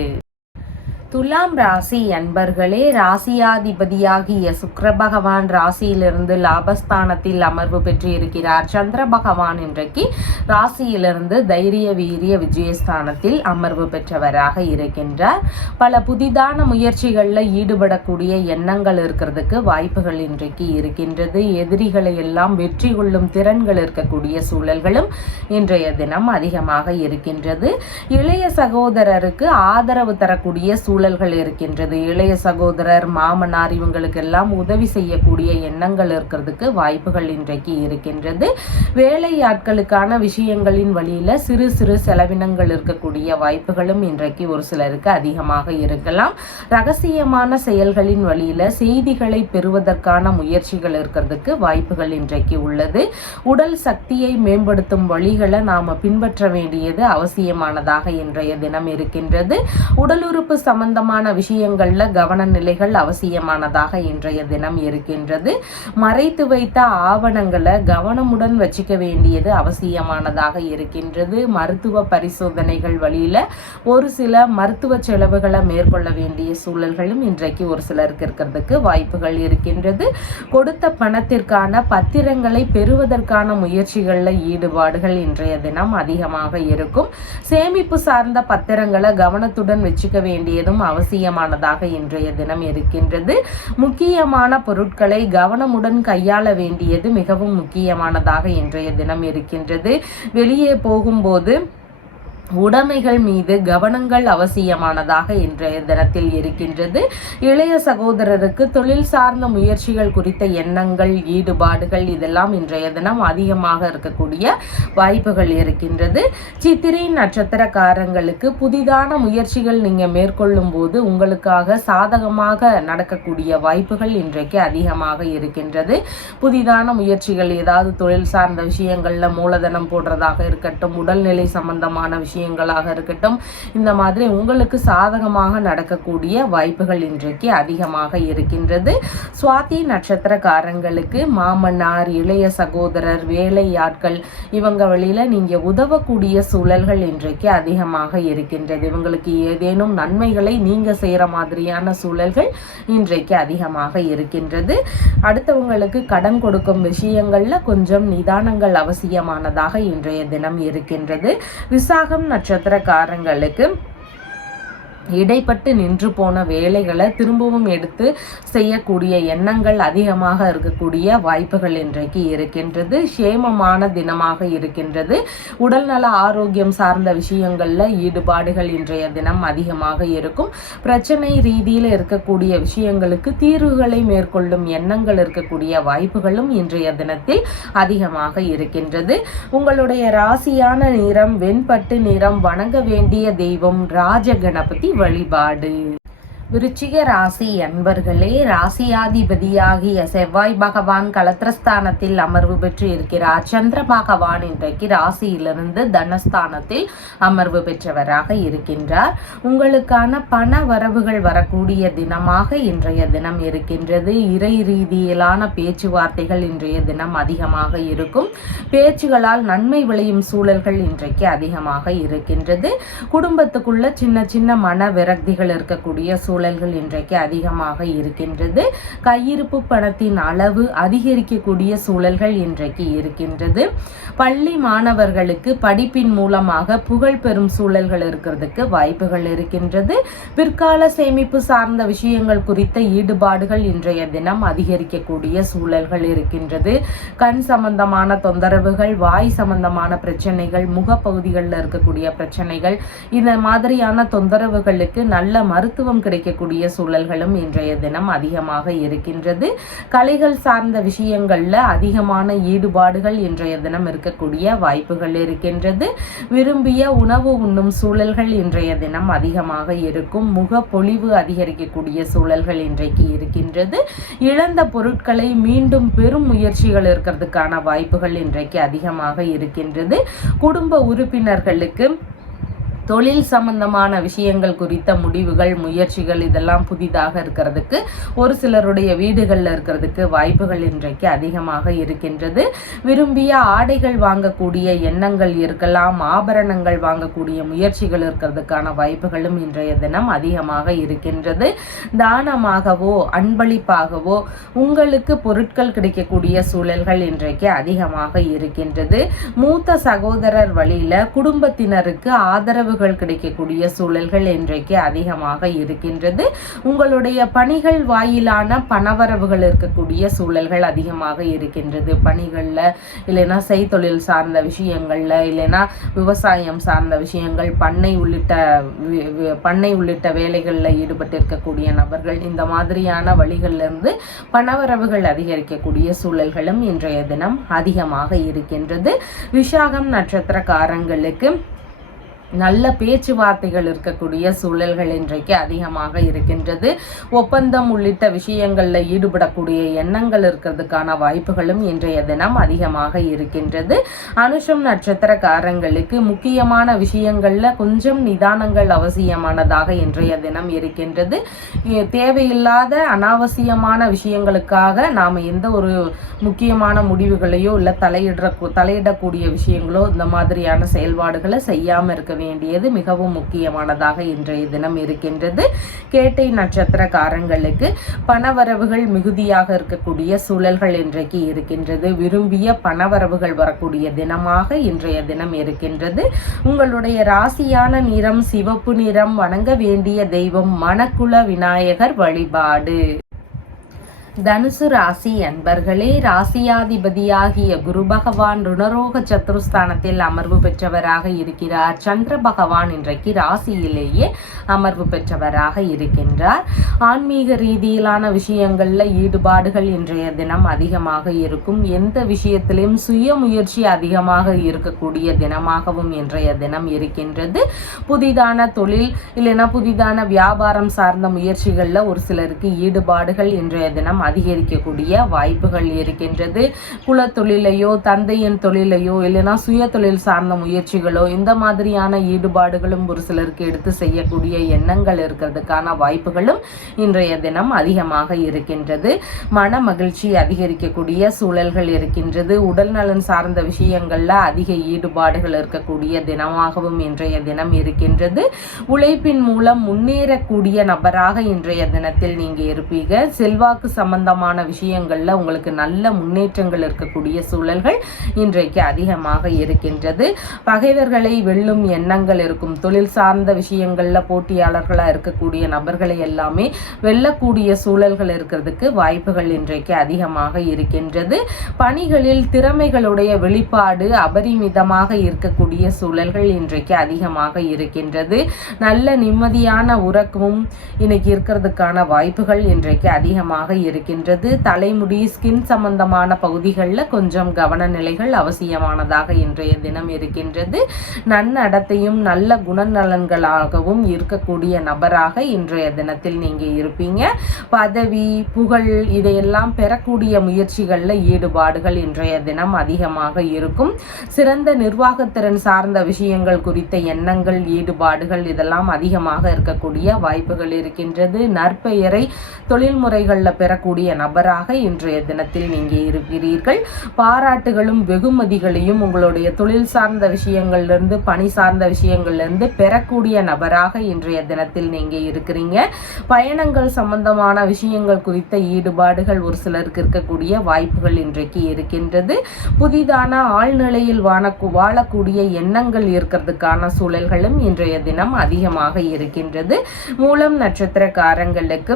துலாம் ராசி அன்பர்களே, ராசியாதிபதியாகிய சுக்கிர பகவான் ராசியிலிருந்து லாபஸ்தானத்தில் அமர்வு பெற்று இருக்கிறார். சந்திர பகவான் இன்றைக்கு ராசியிலிருந்து தைரிய வீரிய விஜயஸ்தானத்தில் அமர்வு பெற்றவராக இருக்கின்றார். பல புதிதான முயற்சிகளில் ஈடுபடக்கூடிய எண்ணங்கள் இருக்கிறதுக்கு வாய்ப்புகள் இன்றைக்கு இருக்கின்றது. எதிரிகளை எல்லாம் வெற்றி கொள்ளும் திறன்கள் இருக்கக்கூடிய சூழல்களும் இன்றைய தினம் அதிகமாக இருக்கின்றது. இளைய சகோதரருக்கு ஆதரவு தரக்கூடிய சூழல்கள் இருக்கின்றது. இளைய சகோதரர், மாமனார் இவங்களுக்கு எல்லாம் உதவி செய்யக்கூடிய எண்ணங்கள் இருக்கிறதுக்கு வாய்ப்புகள் இன்றைக்கு இருக்கின்றது. வேலையாட்களுக்கான விஷயங்களின் வழியில சிறு சிறு செலவினங்கள் இருக்கக்கூடிய வாய்ப்புகளும் இன்றைக்கு ஒரு சிலருக்கு அதிகமாக இருக்கலாம். ரகசியமான செயல்களின் வழியில செய்திகளை பெறுவதற்கான முயற்சிகள் இருக்கிறதுக்கு வாய்ப்புகள் இன்றைக்கு உள்ளது. உடல் சக்தியை மேம்படுத்தும் வழிகளை நாம பின்பற்ற வேண்டியது அவசியமானதாக இன்றைய தினம் இருக்கின்றது. உடல் உறுப்பு சம்பந்தமான விஷயங்கள்ல கவன நிலைகள் அவசியமானதாக இன்றைய தினம் இருக்கின்றது. மறைத்து வைத்த ஆவணங்களை கவனமுடன் வச்சுக்க வேண்டியது அவசியமானதாக இருக்கின்றது. மருத்துவ பரிசோதனைகள் வழியில ஒரு சில மருத்துவ செலவுகளை மேற்கொள்ள வேண்டிய சூழல்களும் இன்றைக்கு ஒரு சிலருக்கு இருக்கிறதுக்கு வாய்ப்புகள் இருக்கின்றது. கொடுத்த பணத்திற்கான பத்திரங்களை பெறுவதற்கான முயற்சிகளில் ஈடுபாடுகள் இன்றைய தினம் அதிகமாக இருக்கும். சேமிப்பு சார்ந்த பத்திரங்களை கவனத்துடன் வச்சுக்க வேண்டியதும் மிகவும் அவசியமானதாக இன்றைய தினம் இருக்கின்றது. முக்கியமான பொருட்களை கவனமுடன் கையாள வேண்டியது மிகவும் முக்கியமானதாக இன்றைய தினம் இருக்கின்றது. வெளியே போகும்போது உடைமைகள் மீது கவனங்கள் அவசியமானதாக இன்றைய தினத்தில் இருக்கின்றது. இளைய சகோதரருக்கு தொழில் சார்ந்த முயற்சிகள் குறித்த எண்ணங்கள், ஈடுபாடுகள் இதெல்லாம் இன்றைய தினம் அதிகமாக இருக்கக்கூடிய வாய்ப்புகள் இருக்கின்றது. சித்திரை நட்சத்திரக்காரங்களுக்கு புதிதான முயற்சிகள் நீங்க மேற்கொள்ளும் போது உங்களுக்காக சாதகமாக நடக்கக்கூடிய வாய்ப்புகள் இன்றைக்கு அதிகமாக இருக்கின்றது. புதிதான முயற்சிகள், ஏதாவது தொழில் சார்ந்த விஷயங்கள்ல மூலதனம் போடுறதாக இருக்கட்டும், உடல்நிலை சம்பந்தமான விஷயங்களாக இருக்கட்டும், இந்த மாதிரி உங்களுக்கு சாதகமாக நடக்கக்கூடிய வாய்ப்புகள் இன்றைக்கு அதிகமாக இருக்கின்றது. சுவாதி நட்சத்திரக்காரங்களுக்கு மாமனார், இளைய சகோதரர், வேலையாட்கள் இவங்க வழியில நீங்க உதவக்கூடிய சூழல்கள் இன்றைக்கு அதிகமாக இருக்கின்றது. இவங்களுக்கு ஏதேனும் நன்மைகளை நீங்க செய்யற மாதிரியான சூழல்கள் இன்றைக்கு அதிகமாக இருக்கின்றது. அடுத்தவங்களுக்கு கடன் கொடுக்கும் விஷயங்கள்ல கொஞ்சம் நிதானங்கள் அவசியமானதாக இன்றைய தினம் இருக்கின்றது. விசாகம் நட்சத்திரக்காரங்களுக்கு இடைப்பட்டு நின்று போன வேலைகளை திரும்பவும் எடுத்து செய்யக்கூடிய எண்ணங்கள் அதிகமாக இருக்கக்கூடிய வாய்ப்புகள் இன்றைக்கு இருக்கின்றது. சேமமான தினமாக இருக்கின்றது. உடல்நல ஆரோக்கியம் சார்ந்த விஷயங்கள்ல ஈடுபாடுகள் இன்றைய தினம் அதிகமாக இருக்கும். பிரச்சனை ரீதியில் இருக்கக்கூடிய விஷயங்களுக்கு தீர்வுகளை மேற்கொள்ளும் எண்ணங்கள் இருக்கக்கூடிய வாய்ப்புகளும் இன்றைய தினத்தில் அதிகமாக இருக்கின்றது. உங்களுடைய ராசியான நிறம் வெண்பட்டு நிறம். வணங்க வேண்டிய தெய்வம் ராஜகணபதி வழிபாடு. விருச்சிக ராசி அன்பர்களே, ராசியாதிபதியாகிய செவ்வாய் பகவான் களத்திரஸ்தானத்தில் அமர்வு பெற்று இருக்கிறார். சந்திர பகவான் இன்றைக்கு ராசியிலிருந்து தனஸ்தானத்தில் அமர்வு பெற்றவராக இருக்கின்றார். உங்களுக்கான பண வரவுகள் வரக்கூடிய தினமாக இன்றைய தினம் இருக்கின்றது. இறை ரீதியிலான பேச்சுவார்த்தைகள் இன்றைய தினம் அதிகமாக இருக்கும். பேச்சுகளால் நன்மை விளையும் சூழல்கள் இன்றைக்கு அதிகமாக இருக்கின்றது. குடும்பத்துக்குள்ள சின்ன சின்ன மன விரக்திகள் இருக்கக்கூடிய சூழல்கள் இன்றைக்கு அதிகமாக இருக்கின்றது. கையிருப்பு பணத்தின் அளவு அதிகரிக்கக்கூடிய சூழல்கள் இன்றைக்கு இருக்கின்றது. பள்ளி மாணவர்களுக்கு படிப்பின் மூலமாக புகழ் பெறும் சூழல்கள் இருக்கிறதுக்கு வாய்ப்புகள் இருக்கின்றது. பிற்கால சேமிப்பு சார்ந்த விஷயங்கள் குறித்த ஈடுபாடுகள் இன்றைய தினம் அதிகரிக்கக்கூடிய சூழல்கள் இருக்கின்றது. கண் சம்பந்தமான தொந்தரவுகள், வாய் சம்பந்தமான பிரச்சனைகள், முகப்பகுதிகளில் இருக்கக்கூடிய பிரச்சனைகள், இந்த மாதிரியான தொந்தரவுகளுக்கு நல்ல மருத்துவம் கிடைக்கக்கூடிய சூழல்களும் இன்றைய தினம் அதிகமாக இருக்கின்றது. கலைகள் சார்ந்த விஷயங்கள்ல அதிகமான ஈடுபாடுகள் இன்றைய தினம் இருக்கக்கூடிய வாய்ப்புகள் இருக்கின்றது. விரும்பிய உணவு உண்ணும் சூழல்கள் இன்றைய தினம் அதிகமாக இருக்கும். முகப்பொலிவு அதிகரிக்கக்கூடிய சூழல்கள் இன்றைக்கு இருக்கின்றது. இழந்த பொருட்களை மீண்டும் பெரும் முயற்சிகள் இருக்கிறதுக்கான வாய்ப்புகள் இன்றைக்கு அதிகமாக இருக்கின்றது. குடும்ப உறுப்பினர்களுக்கு தொழில் சம்பந்தமான விஷயங்கள் குறித்த முடிவுகள், முயற்சிகள் இதெல்லாம் புதிதாக இருக்கிறதுக்கு, ஒரு சிலருடைய வீடுகளில் இருக்கிறதுக்கு வாய்ப்புகள் இன்றைக்கு அதிகமாக இருக்கின்றது. விரும்பிய ஆடைகள் வாங்கக்கூடிய எண்ணங்கள் இருக்கலாம். ஆபரணங்கள் வாங்கக்கூடிய முயற்சிகள் இருக்கிறதுக்கான வாய்ப்புகளும் இன்றைய தினம் அதிகமாக இருக்கின்றது. தானமாகவோ அன்பளிப்பாகவோ உங்களுக்கு பொருட்கள் கிடைக்கக்கூடிய சூழல்கள் இன்றைக்கு அதிகமாக இருக்கின்றது. மூத்த சகோதரர் வழியில குடும்பத்தினருக்கு ஆதரவு கிடைக்கக்கூடிய சூழல்கள் இன்றைக்கு அதிகமாக இருக்கின்றது. உங்களுடைய பணிகள் வாயிலான பணவரவுகள் இருக்கக்கூடிய சூழல்கள் அதிகமாக இருக்கின்றது. பணிகள்ல இல்லைன்னா செய்தொழில் சார்ந்த விஷயங்கள்ல, இல்லைன்னா விவசாயம் சார்ந்த விஷயங்கள், பண்ணை உள்ளிட்ட வேலைகள்ல ஈடுபட்டு இருக்கக்கூடிய நபர்கள், இந்த மாதிரியான வழிகள்ல இருந்து பணவரவுகள் அதிகரிக்கக்கூடிய சூழல்களும் இன்றைய தினம் அதிகமாக இருக்கின்றது. விசாகம் நட்சத்திரக்காரங்களுக்கு நல்ல பேச்சுவார்த்தைகள் இருக்கக்கூடிய சூழல்கள் இன்றைக்கு அதிகமாக இருக்கின்றது. ஒப்பந்தம் உள்ளிட்ட விஷயங்கள்ல ஈடுபடக்கூடிய எண்ணங்கள் இருக்கிறதுக்கான வாய்ப்புகளும் இன்றைய தினம் அதிகமாக இருக்கின்றது. அனுஷம் நட்சத்திரக்காரங்களுக்கு முக்கியமான விஷயங்கள்ல கொஞ்சம் நிதானங்கள் அவசியமானதாக இன்றைய தினம் இருக்கின்றது. தேவையில்லாத அனாவசியமான விஷயங்களுக்காக நாம எந்த ஒரு முக்கியமான முடிவுகளையோ இல்லை தலையிடக்கூடிய விஷயங்களோ இந்த மாதிரியான செயல்பாடுகளை செய்யாம இருக்க வேண்டியது மிகவும் முக்கியமானதாக இன்றைய தினம் இருக்கின்றது. கேட்டை நட்சத்திரக்காரங்களுக்கு பணவரவுகள் மிகுதியாக இருக்கக்கூடிய சூழல்கள் இன்றைக்கு இருக்கின்றது. விரும்பிய பணவரவுகள் வரக்கூடிய தினமாக இன்றைய தினம் இருக்கின்றது. உங்களுடைய ராசியான நிறம் சிவப்பு நிறம். வணங்க வேண்டிய தெய்வம் மணக்குள விநாயகர் வழிபாடு. தனுசு ராசி அன்பர்களே, ராசியாதிபதியாகிய குரு பகவான் ருணரோக சத்துருஸ்தானத்தில் அமர்வு பெற்றவராக இருக்கிறார். சந்திர பகவான் இன்றைக்கு ராசியிலேயே அமர்வு பெற்றவராக இருக்கின்றார். ஆன்மீக ரீதியிலான விஷயங்கள்ல ஈடுபாடுகள் இன்றைய தினம் அதிகமாக இருக்கும். எந்த விஷயத்திலும் சுய முயற்சி அதிகமாக இருக்கக்கூடிய தினமாகவும் இன்றைய தினம் இருக்கின்றது. புதிதான தொழில் இல்லைன்னா புதிதான வியாபாரம் சார்ந்த முயற்சிகள்ல ஒரு சிலருக்கு ஈடுபாடுகள் இன்றைய தினம் அதிகரிக்கக்கூடிய வாய்ப்புகள் இருக்கின்றது. குல தொழிலையோ தந்தையின் தொழிலையோ இல்லைன்னா சுய தொழில் சார்ந்த முயற்சிகளோ இந்த மாதிரியான ஈடுபாடுகளும் ஒரு சிலருக்கு எடுத்து செய்யக்கூடிய எண்ணங்கள் இருக்கிறதுக்கான வாய்ப்புகளும் இன்றைய தினம் அதிகமாக இருக்கின்றது. மன மகிழ்ச்சி அதிகரிக்கக்கூடிய சூழல்கள் இருக்கின்றது. உடல் நலன் சார்ந்த விஷயங்கள்ல அதிக ஈடுபாடுகள் இருக்கக்கூடிய தினமாகவும் இன்றைய தினம் இருக்கின்றது. உழைப்பின் மூலம் முன்னேறக்கூடிய நபராக இன்றைய தினத்தில் நீங்க இருப்பீங்க. செல்வாக்கு சம்பந்தமான விஷயங்கள்ல உங்களுக்கு நல்ல முன்னேற்றங்கள் இருக்கக்கூடிய சூழல்கள் இன்றைக்கு அதிகமாக இருக்கின்றது. பகைவர்களை வெல்லும் எண்ணங்கள் இருக்கும். தொழில் சார்ந்த விஷயங்கள்ல போட்டியாளர்களா இருக்கக்கூடிய நபர்களை எல்லாமே வெல்லக்கூடிய சூழல்கள் இருக்கிறதுக்கு வாய்ப்புகள் இன்றைக்கு அதிகமாக இருக்கின்றது. பணிகளில் திறமைகளுடைய வெளிப்பாடு அபரிமிதமாக இருக்கக்கூடிய சூழல்கள் இன்றைக்கு அதிகமாக இருக்கின்றது. நல்ல நிம்மதியான உறக்கமும் இன்னைக்கு இருக்கிறதுக்கான வாய்ப்புகள் இன்றைக்கு அதிகமாக இருக்கின்றது. தலைமுடி ஸ்கின் சம்பந்தமான பகுதிகளில் கொஞ்சம் கவன நிலைகள் அவசியமானதாக இன்றைய தினம் இருக்கின்றது. நன்னடத்தையும் நல்ல குணநலன்களாகவும் இருக்கக்கூடிய நபராக இன்றைய தினத்தில் நீங்க இருப்பீங்க. பதவி புகழ் இதையெல்லாம் பெறக்கூடிய முயற்சிகள்ல ஈடுபாடுகள் இன்றைய தினம் அதிகமாக இருக்கும். சிறந்த நிர்வாகத்திறன் சார்ந்த விஷயங்கள் குறித்த எண்ணங்கள் ஈடுபாடுகள் இதெல்லாம் அதிகமாக இருக்கக்கூடிய வாய்ப்புகள் இருக்கின்றது. நற்பெயரை தொழில் முறைகள்ல பெறக்கூடிய நபராக இன்றைய தினத்தில் நீங்க இருக்கிறீர்கள். பாராட்டுகளும் வெகுமதிகளையும் உங்களுடைய தொழில் சார்ந்த விஷயங்கள்ல பணி சார்ந்த விஷயங்கள்ல பெறக்கூடிய நபராக இன்றைய தினத்தில் நீங்க இருக்கிறீங்க. பயணங்கள் சம்பந்தமான விஷயங்கள் குறித்த ஈடுபாடுகள் ஒரு சிலருக்கு இருக்கக்கூடிய வாய்ப்புகள் இன்றைக்கு இருக்கின்றது. புதிதான ஆழ்நிலையில் வாழக்கூடிய எண்ணங்கள் இருக்கிறதுக்கான சூழல்களும் இன்றைய தினம் அதிகமாக இருக்கின்றது. மூலம் நட்சத்திரக்காரங்களுக்கு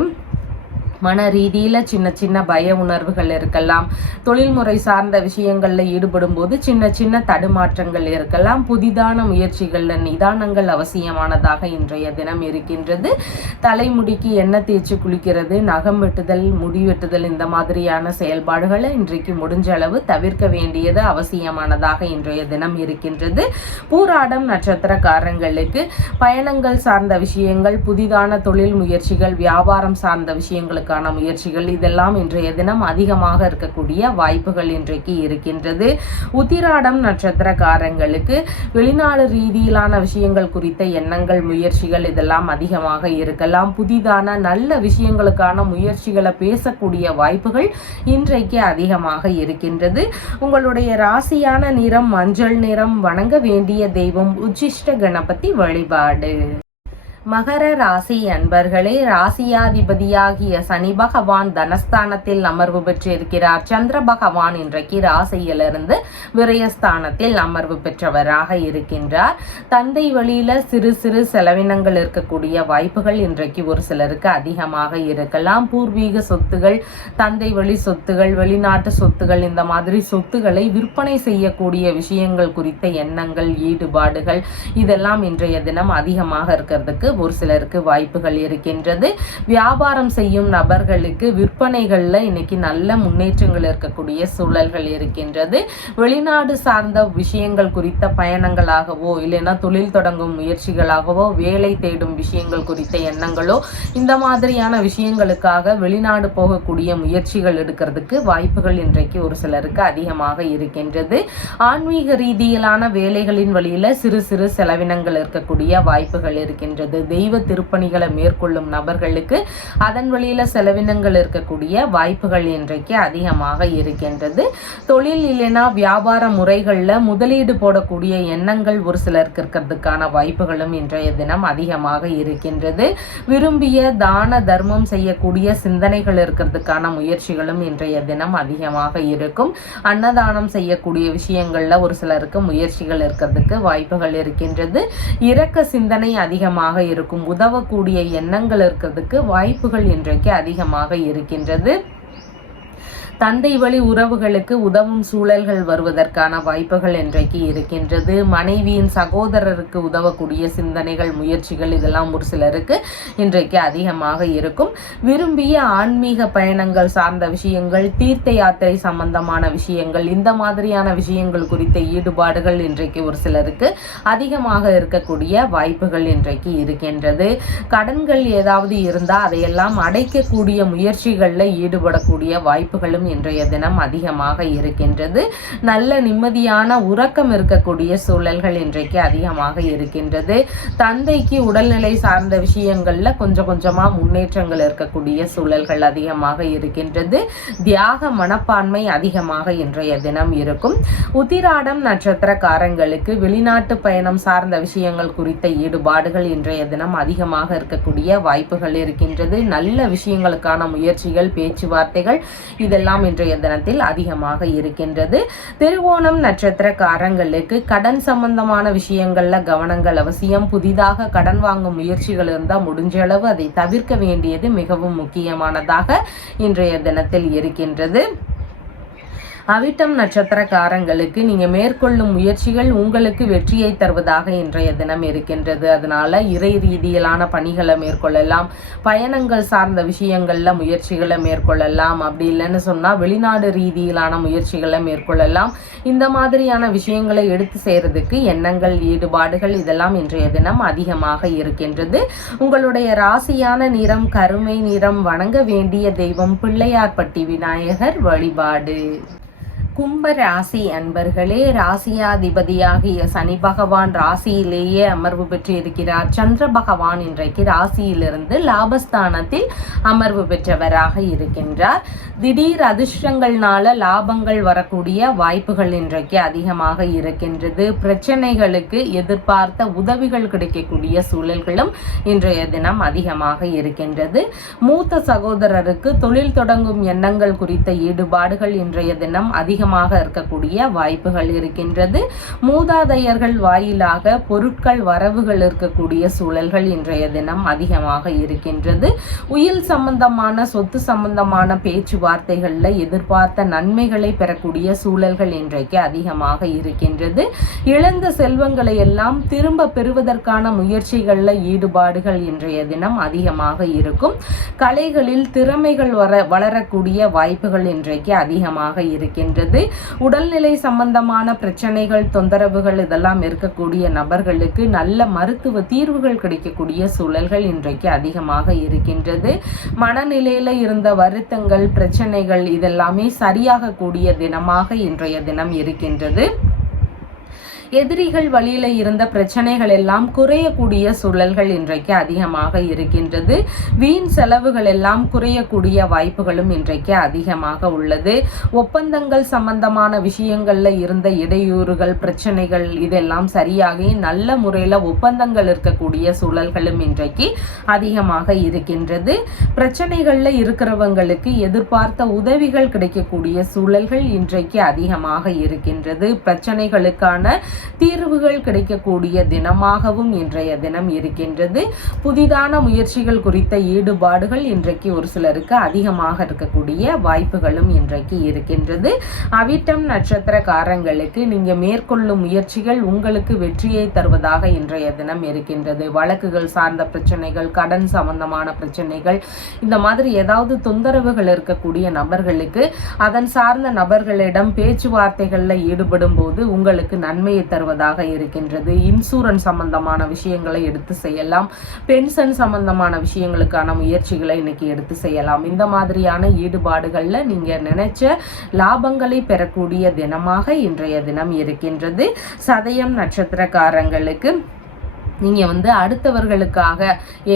மன ரீதியில சின்ன சின்ன பய உணர்வுகள் இருக்கலாம். தொழில்முறை சார்ந்த விஷயங்கள்ல ஈடுபடும் போது சின்ன சின்ன தடுமாற்றங்கள் இருக்கலாம். புதிதான முயற்சிகள்ல நிதானங்கள் அவசியமானதாக இன்றைய தினம் இருக்கின்றது. தலைமுடிக்கு எண்ணெய் தேய்ச்சி குளிக்கிறது, நகம் வெட்டுதல், முடி வெட்டுதல் இந்த மாதிரியான செயல்பாடுகளை இன்றைக்கு முடிஞ்ச அளவு தவிர்க்க வேண்டியது அவசியமானதாக இன்றைய தினம் இருக்கின்றது. பூராடம் நட்சத்திரக்காரங்களுக்கு பயணங்கள் சார்ந்த விஷயங்கள், புதிதான தொழில் முயற்சிகள், வியாபாரம் சார்ந்த விஷயங்களுக்கு முயற்சிகள் இதெல்லாம் இன்றைய தினம் அதிகமாக இருக்கக்கூடிய வாய்ப்புகள் இன்றைக்கு இருக்கின்றது. உத்திராடம் நட்சத்திரக்காரங்களுக்கு வெளிநாடு ரீதியிலான விஷயங்கள் குறித்த எண்ணங்கள் முயற்சிகள் இதெல்லாம் அதிகமாக இருக்கலாம். புதிதான நல்ல விஷயங்களுக்கான முயற்சிகளை பேசக்கூடிய வாய்ப்புகள் இன்றைக்கு அதிகமாக இருக்கின்றது. உங்களுடைய ராசியான நிறம் மஞ்சள் நிறம். வணங்க வேண்டிய தெய்வம் உச்சிஷ்ட கணபதி வழிபாடு. மகர ராசி அன்பர்களே, ராசியாதிபதியாகிய சனி பகவான் தனஸ்தானத்தில் அமர்வு பெற்றிருக்கிறார். சந்திர பகவான் இன்றைக்கு ராசியிலிருந்து விரயஸ்தானத்தில் அமர்வு பெற்றவராக இருக்கின்றார். தந்தை வழியில சிறு சிறு செலவினங்கள் இருக்கக்கூடிய வாய்ப்புகள் இன்றைக்கு ஒரு சிலருக்கு அதிகமாக இருக்கலாம். பூர்வீக சொத்துகள், தந்தை வழி சொத்துகள், வெளிநாட்டு சொத்துகள் இந்த மாதிரி சொத்துக்களை விற்பனை செய்யக்கூடிய விஷயங்கள் குறித்த எண்ணங்கள் ஈடுபாடுகள் இதெல்லாம் இன்றைய தினம் அதிகமாக இருக்கிறதுக்கு ஒரு சிலருக்கு வாய்ப்புகள் இருக்கின்றது. வியாபாரம் செய்யும் நபர்களுக்கு விற்பனைகள்ல இன்னைக்கு நல்ல முன்னேற்றங்கள் இருக்கக்கூடிய சூழல்கள் இருக்கின்றது. வெளிநாடு சார்ந்த விஷயங்கள் குறித்த பயணங்களாகவோ இல்லைன்னா தொழில் தொடங்கும் முயற்சிகளாகவோ வேலை தேடும் விஷயங்கள் குறித்த எண்ணங்களோ இந்த மாதிரியான விஷயங்களுக்காக வெளிநாடு போகக்கூடிய முயற்சிகள் எடுக்கிறதுக்கு வாய்ப்புகள் இன்றைக்கு ஒரு சிலருக்கு அதிகமாக இருக்கின்றது. ஆன்மீக ரீதியிலான வேலைகளின் வழியில சிறு சிறு செலவினங்கள் இருக்கக்கூடிய வாய்ப்புகள் இருக்கின்றது. தெய்வ திருப்பணிகளை மேற்கொள்ளும் நபர்களுக்கு அதன் வழியில் செலவினங்கள் இருக்கக்கூடிய வாய்ப்புகள் இன்றைக்கு அதிகமாக இருக்கின்றது. தொழில் இல்லைனா வியாபார முறைகளில் முதலீடு போடக்கூடிய எண்ணங்கள் ஒரு சிலருக்கு இருக்கிறதுக்கான வாய்ப்புகளும் இன்றைய தினம் அதிகமாக இருக்கின்றது. விரும்பிய தான தர்மம் செய்யக்கூடிய சிந்தனைகள் இருக்கிறதுக்கான முயற்சிகளும் இன்றைய தினம் அதிகமாக இருக்கும். அன்னதானம் செய்யக்கூடிய விஷயங்கள்ல ஒரு சிலருக்கு முயற்சிகள் இருக்கிறதுக்கு வாய்ப்புகள் இருக்கின்றது. இரக்க சிந்தனை அதிகமாக இருக்கும். உதவக்கூடிய எண்ணங்கள் இருக்கிறதுக்கு வாய்ப்புகள் இன்றைக்கு அதிகமாக இருக்கின்றது. தந்தை வழி உறவுகளுக்கு உதவும் சூழல்கள் வருவதற்கான வாய்ப்புகள் இன்றைக்கு இருக்கின்றது. மனைவியின் சகோதரருக்கு உதவக்கூடிய சிந்தனைகள் முயற்சிகள் இதெல்லாம் ஒரு சிலருக்கு இன்றைக்கு அதிகமாக இருக்கும். விரும்பிய ஆன்மீக பயணங்கள் சார்ந்த விஷயங்கள், தீர்த்த யாத்திரை சம்பந்தமான விஷயங்கள், இந்த மாதிரியான விஷயங்கள் குறித்த ஈடுபாடுகள் இன்றைக்கு ஒரு சிலருக்கு அதிகமாக இருக்கக்கூடிய வாய்ப்புகள் இன்றைக்கு இருக்கின்றது. கடன்கள் ஏதாவது இருந்தால் அதையெல்லாம் அடைக்கக்கூடிய முயற்சிகளில் ஈடுபடக்கூடிய வாய்ப்புகளும் இன்றைய தினம் அதிகமாக இருக்கின்றது. நல்ல நிம்மதியான உறக்கம் இருக்கக்கூடிய சூழல்கள் இன்றைக்கு அதிகமாக இருக்கின்றது. தந்தைக்கு உடல்நிலை சார்ந்த விஷயங்கள்ல கொஞ்சமா முன்னேற்றங்கள் இருக்கக்கூடிய சூழல்கள் அதிகமாக இருக்கின்றது. தியாக மனப்பான்மை அதிகமாக இன்றைய தினம் இருக்கும். உத்திராடம் நட்சத்திரக்காரங்களுக்கு வெளிநாட்டு பயணம் சார்ந்த விஷயங்கள் குறித்த ஈடுபாடுகள் இன்றைய தினம் அதிகமாக இருக்கக்கூடிய வாய்ப்புகள் இருக்கின்றது. நல்ல விஷயங்களுக்கான முயற்சிகள், பேச்சுவார்த்தைகள் இதெல்லாம் இன்றைய தினத்தில் அதிகமாக இருக்கின்றது. திருவோணம் நட்சத்திரக்காரங்களுக்கு கடன் சம்பந்தமான விஷயங்கள்ல கவனங்கள் அவசியம். புதிதாக கடன் வாங்கும் முயற்சிகள் இருந்தால் முடிஞ்ச அளவு அதை தவிர்க்க வேண்டியது மிகவும் முக்கியமானதாக இன்றைய தினத்தில் இருக்கின்றது. அவிட்டம் நட்சத்திரக்காரங்களுக்கு நீங்க மேற்கொள்ளும் முயற்சிகள் உங்களுக்கு வெற்றியை தருவதாக இன்றைய தினம் இருக்கின்றது. அதனால இறை ரீதியிலான பணிகளை மேற்கொள்ளலாம், பயணங்கள் சார்ந்த விஷயங்கள்ல முயற்சிகளை மேற்கொள்ளலாம். அப்படி இல்லைன்னு சொன்னா வெளிநாடு ரீதியிலான முயற்சிகளை மேற்கொள்ளலாம். இந்த மாதிரியான விஷயங்களை எடுத்து செய்யறதுக்கு எண்ணங்கள், ஈடுபாடுகள் இதெல்லாம் இன்றைய தினம் அதிகமாக இருக்கின்றது. உங்களுடைய ராசியான நிறம் கருமை நிறம். வணங்க வேண்டிய தெய்வம் பிள்ளையார்பட்டி விநாயகர் வழிபாடு. கும்ப ராசி அன்பர்களே, ராசியாதிபதியாகிய சனி பகவான் ராசியிலேயே அமர்வு பெற்று இருக்கிறார். சந்திர பகவான் இன்றைக்கு ராசியிலிருந்து லாபஸ்தானத்தில் அமர்வு பெற்றவராக இருக்கின்றார். திடீர் அதிர்ஷ்டங்கள்னால லாபங்கள் வரக்கூடிய வாய்ப்புகள் இன்றைக்கு அதிகமாக இருக்கின்றது. பிரச்சனைகளுக்கு எதிர்பார்த்த உதவிகள் கிடைக்கக்கூடிய சூழல்களும் இன்றைய தினம் அதிகமாக இருக்கின்றது. மூத்த சகோதரருக்கு தொழில் தொடங்கும் எண்ணங்கள் குறித்த ஈடுபாடுகள் இன்றைய தினம் அதிகமாக இருக்கக்கூடிய வாய்ப்புகள் இருக்கின்றது. மூதாதையர்கள் வாயிலாக பொருட்கள் வரவுகள் இருக்கக்கூடிய சூழல்கள் இன்றைய தினம் அதிகமாக இருக்கின்றது. உயில் சம்பந்தமான சொத்து சம்பந்தமான பேச்சுவார்த்தைகள்ல எதிர்பார்த்த நன்மைகளை பெறக்கூடிய சூழல்கள் இன்றைக்கு அதிகமாக இருக்கின்றது. இழந்த செல்வங்களை எல்லாம் திரும்ப பெறுவதற்கான முயற்சிகள்ல ஈடுபாடுகள் இன்றைய தினம் அதிகமாக இருக்கும். கலைகளில் திறமைகள் வளரக்கூடிய வாய்ப்புகள் இன்றைக்கு அதிகமாக இருக்கின்றது. உடல்நிலை சம்பந்தமான பிரச்சனைகள், தொந்தரவுகள் இதெல்லாம் இருக்கக்கூடிய நபர்களுக்கு நல்ல மருத்துவ தீர்வுகள் கிடைக்கக்கூடிய சூழல்கள் இன்றைக்கு அதிகமாக இருக்கின்றது. மனநிலையில இருந்த வருத்தங்கள், பிரச்சனைகள் இதெல்லாமே சரியாக கூடிய தினமாக இன்றைய தினம் இருக்கின்றது. எதிரிகள் வழியில இருந்த பிரச்சனைகள் எல்லாம் குறையக்கூடிய சூழல்கள் இன்றைக்கு அதிகமாக இருக்கின்றது. வீண் செலவுகள் எல்லாம் குறையக்கூடிய வாய்ப்புகளும் இன்றைக்கு அதிகமாக உள்ளது. ஒப்பந்தங்கள் சம்பந்தமான விஷயங்கள்ல இருந்த இடையூறுகள், பிரச்சனைகள் இதெல்லாம் சரியாகி நல்ல முறையில ஒப்பந்தங்கள் இருக்கக்கூடிய சூழல்களும் இன்றைக்கு அதிகமாக இருக்கின்றது. பிரச்சனைகள்ல இருக்கிறவங்களுக்கு எதிர்பார்த்த உதவிகள் கிடைக்கக்கூடிய சூழல்கள் இன்றைக்கு அதிகமாக இருக்கின்றது. பிரச்சனைகளுக்கான தீர்வுகள் கிடைக்கக்கூடிய தினமாகவும் இன்றைய தினம் இருக்கின்றது. புதிதான முயற்சிகள் குறித்த ஈடுபாடுகள் இன்றைக்கு ஒரு சிலருக்கு அதிகமாக இருக்கக்கூடிய வாய்ப்புகளும் இன்றைக்கு இருக்கின்றது. அவிட்டம் நட்சத்திரக்காரங்களுக்கு நீங்க மேற்கொள்ளும் முயற்சிகள் உங்களுக்கு வெற்றியை தருவதாக இன்றைய தினம் இருக்கின்றது. வழக்குகள் சார்ந்த பிரச்சனைகள், கடன் சம்பந்தமான பிரச்சனைகள், இந்த மாதிரி ஏதாவது தொந்தரவுகள் இருக்கக்கூடிய நபர்களுக்கு அதன் சார்ந்த நபர்களிடம் பேச்சுவார்த்தைகள்ல ஈடுபடும் போது உங்களுக்கு நன்மையை தருவதாக இருக்கின்றது. இன்சூரன்ஸ் சம்பந்தமான விஷயங்களை எடுத்து செய்யலாம். பென்ஷன் சம்பந்தமான விஷயங்களுக்கான முயற்சிகளை இன்னைக்கு எடுத்து செய்யலாம். இந்த மாதிரியான ஈடுபாடுகள்ல நீங்க நினைச்ச லாபங்களை பெறக்கூடிய தினமாக இன்றைய தினம் இருக்கின்றது. சதயம் நட்சத்திரக்காரங்களுக்கு நீங்கள் அடுத்தவர்களுக்காக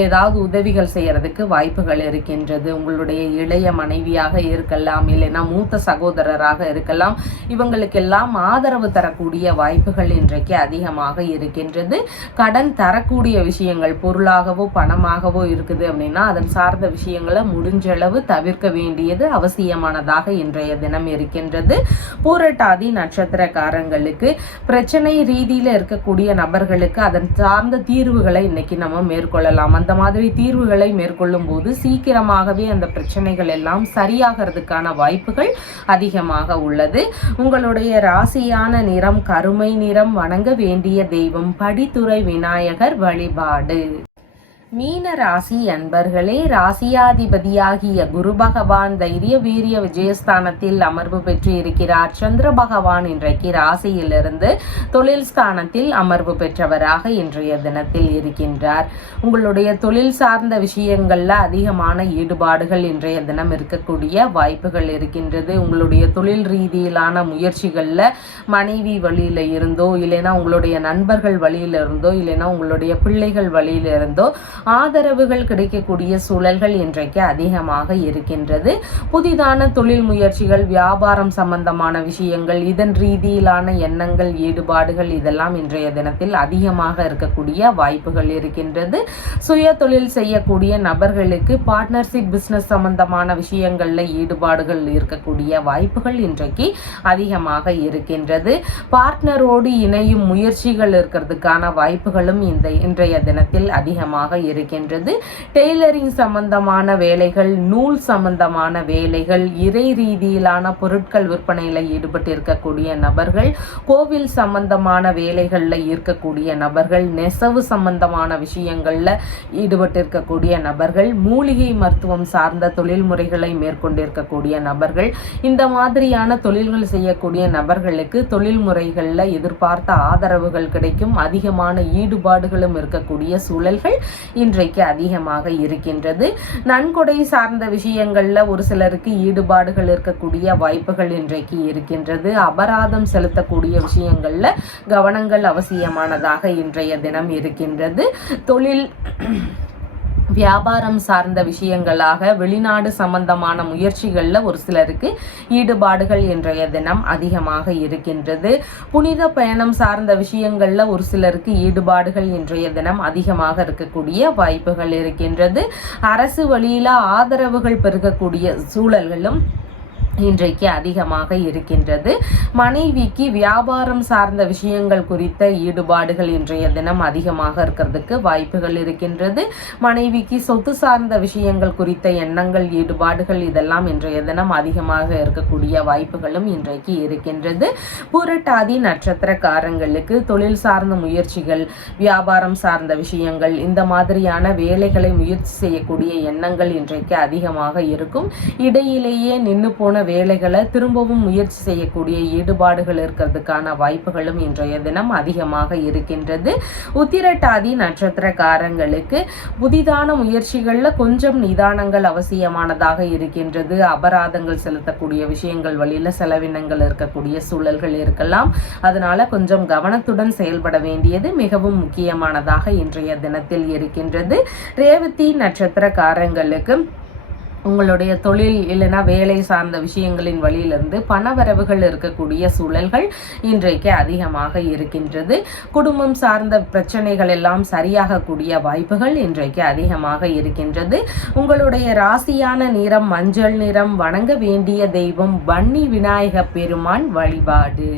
ஏதாவது உதவிகள் செய்கிறதுக்கு வாய்ப்புகள் இருக்கின்றது. உங்களுடைய இளைய மனைவியாக இருக்கலாம், இல்லைன்னா மூத்த சகோதரராக இருக்கலாம். இவங்களுக்கெல்லாம் ஆதரவு தரக்கூடிய வாய்ப்புகள் இன்றைக்கு அதிகமாக இருக்கின்றது. கடன் தரக்கூடிய விஷயங்கள் பொருளாகவோ பணமாகவோ இருக்குது அப்படின்னா அதன் சார்ந்த விஷயங்களை முடிஞ்சளவு தவிர்க்க வேண்டியது அவசியமானதாக இன்றைய தினம் இருக்கின்றது. பூரட்டாதி நட்சத்திரக்காரங்களுக்கு பிரச்சனை ரீதியில் இருக்கக்கூடிய நபர்களுக்கு அதன் சார்ந்த தீர்வுகளை இன்னைக்கு நம்ம மேற்கொள்ளலாம். அந்த மாதிரி தீர்வுகளை மேற்கொள்ளும் போது சீக்கிரமாகவே அந்த பிரச்சனைகள் எல்லாம் சரியாகிறதுக்கான வாய்ப்புகள் அதிகமாக உள்ளது. உங்களுடைய ராசியான நிறம் கருமை நிறம். வணங்க வேண்டிய தெய்வம் படித்துறை விநாயகர் வழிபாடு. மீன ராசி அன்பர்களே, ராசியாதிபதியாகிய குரு பகவான் தைரிய வீரிய விஜயஸ்தானத்தில் அமர்வு பெற்று இருக்கிறார். சந்திர பகவான் இன்றைக்கு ராசியிலிருந்து தொழில் ஸ்தானத்தில் அமர்வு பெற்றவராக இன்றைய தினத்தில் இருக்கின்றார். உங்களுடைய தொழில் சார்ந்த விஷயங்கள்ல அதிகமான ஈடுபாடுகள் இன்றைய தினம் இருக்கக்கூடிய வாய்ப்புகள் இருக்கின்றது. உங்களுடைய தொழில் ரீதியிலான முயற்சிகள்ல மனைவி வழியில இருந்தோ, இல்லைன்னா உங்களுடைய நண்பர்கள் வழியில இருந்தோ, இல்லைன்னா உங்களுடைய பிள்ளைகள் வழியில இருந்தோ ஆதரவுகள் கிடைக்கக்கூடிய சூழல்கள் இன்றைக்கு அதிகமாக இருக்கின்றது. புதிதான தொழில் முயற்சிகள், வியாபாரம் சம்பந்தமான விஷயங்கள், இதன் ரீதியிலான எண்ணங்கள், ஈடுபாடுகள் இதெல்லாம் இன்றைய தினத்தில் அதிகமாக இருக்கக்கூடிய வாய்ப்புகள் இருக்கின்றது. சுய தொழில் செய்யக்கூடிய நபர்களுக்கு பார்ட்னர்ஷிப் பிசினஸ் சம்பந்தமான விஷயங்கள்ல ஈடுபாடுகள் இருக்கக்கூடிய வாய்ப்புகள் இன்றைக்கு அதிகமாக இருக்கின்றது. பார்ட்னரோடு இணையும் முயற்சிகள் இருக்கிறதுக்கான வாய்ப்புகளும் இன்றைய தினத்தில் அதிகமாக இருக்கின்றது. டெய்லரிங் சம்பந்தமான வேலைகள், நூல் சம்பந்தமான வேலைகள், இறை ரீதியிலான பொருட்கள் விற்பனையில ஈடுபட்டு இருக்கக்கூடிய நபர்கள், கோவில் சம்பந்தமான வேலைகள்ல இருக்கக்கூடிய நபர்கள், நெசவு சம்பந்தமான விஷயங்கள்ல ஈடுபட்டு இருக்கக்கூடிய நபர்கள், மூலிகை மருத்துவம் சார்ந்த தொழில் முறைகளை மேற்கொண்டிருக்கக்கூடிய நபர்கள், இந்த மாதிரியான தொழில்கள் செய்யக்கூடிய நபர்களுக்கு தொழில் முறைகள்ல எதிர்பார்த்த ஆதரவுகள் கிடைக்கும். அதிகமான ஈடுபாடுகளும் இருக்கக்கூடிய சூழல்கள் இன்றைக்கு அதிகமாக இருக்கின்றது. நன்கொடை சார்ந்த விஷயங்கள்ல ஒரு சிலருக்கு ஈடுபாடுகள் இருக்கக்கூடிய வாய்ப்புகள் இன்றைக்கு இருக்கின்றது. அபராதம் செலுத்தக்கூடிய விஷயங்கள்ல கவனங்கள் அவசியமானதாக இன்றைய தினம் இருக்கின்றது. தொழில் வியாபாரம் சார்ந்த விஷயங்களாக வெளிநாடு சம்பந்தமான முயற்சிகள்ல ஒரு சிலருக்கு ஈடுபாடுகள் இன்றைய தினம் அதிகமாக இருக்கின்றது. புனித பயணம் சார்ந்த விஷயங்கள்ல ஒரு சிலருக்கு ஈடுபாடுகள் இன்றைய தினம் அதிகமாக இருக்கக்கூடிய வாய்ப்புகள் இருக்கின்றது. அரசு வழியில ஆதரவுகள் பெருகக்கூடிய சூழல்களும் இன்றைக்கு அதிகமாக இருக்கின்றது. மனைவிக்கு வியாபாரம் சார்ந்த விஷயங்கள் குறித்த ஈடுபாடுகள் இன்றைய தினம் அதிகமாக இருக்கிறதுக்கு வாய்ப்புகள் இருக்கின்றது. மனைவிக்கு சொத்து சார்ந்த விஷயங்கள் குறித்த எண்ணங்கள், ஈடுபாடுகள் இதெல்லாம் இன்றைய தினம் அதிகமாக இருக்கக்கூடிய வாய்ப்புகளும் இன்றைக்கு இருக்கின்றது. பூரட்டாதி நட்சத்திரக்காரங்களுக்கு தொழில் சார்ந்த முயற்சிகள், வியாபாரம் சார்ந்த விஷயங்கள், இந்த மாதிரியான வேலைகளை முயற்சி செய்யக்கூடிய எண்ணங்கள் இன்றைக்கு அதிகமாக இருக்கும். இடையிலேயே நின்று போன வேலைகளை திரும்பவும் முயற்சி செய்யக்கூடிய ஈடுபாடுகள் இருக்கிறதுக்கான வாய்ப்புகளும் இன்றைய தினம் அதிகமாக இருக்கின்றது. உத்திரட்டாதி நட்சத்திரக்காரங்களுக்கு புதிதான முயற்சிகள்ல கொஞ்சம் நிதானங்கள் அவசியமானதாக இருக்கின்றது. அபராதங்கள் செலுத்தக்கூடிய விஷயங்கள் வழியில செலவினங்கள் இருக்கக்கூடிய சூழல்கள் இருக்கலாம். அதனால கொஞ்சம் கவனத்துடன் செயல்பட வேண்டியது மிகவும் முக்கியமானதாக இன்றைய தினத்தில் இருக்கின்றது. ரேவதி நட்சத்திரக்காரங்களுக்கு உங்களுடைய தொழில் இல்லைன்னா வேலை சார்ந்த விஷயங்களின் வழியிலிருந்து பணவரவுகள் இருக்கக்கூடிய சூழல்கள் இன்றைக்கு அதிகமாக இருக்கின்றது. குடும்பம் சார்ந்த பிரச்சனைகள் எல்லாம் சரியாகக்கூடிய வாய்ப்புகள் இன்றைக்கு அதிகமாக இருக்கின்றது. உங்களுடைய ராசியான நிறம் மஞ்சள் நிறம். வணங்க வேண்டிய தெய்வம் வன்னி விநாயக பெருமான் வழிபாடு.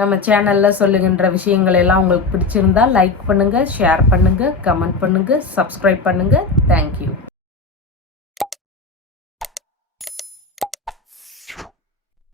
நம்ம சேனலில் சொல்லுகின்ற விஷயங்கள் எல்லாம் உங்களுக்கு பிடிச்சிருந்தா லைக் பண்ணுங்கள், ஷேர் பண்ணுங்கள், கமெண்ட் பண்ணுங்கள், சப்ஸ்கிரைப் பண்ணுங்கள். தேங்க்யூ.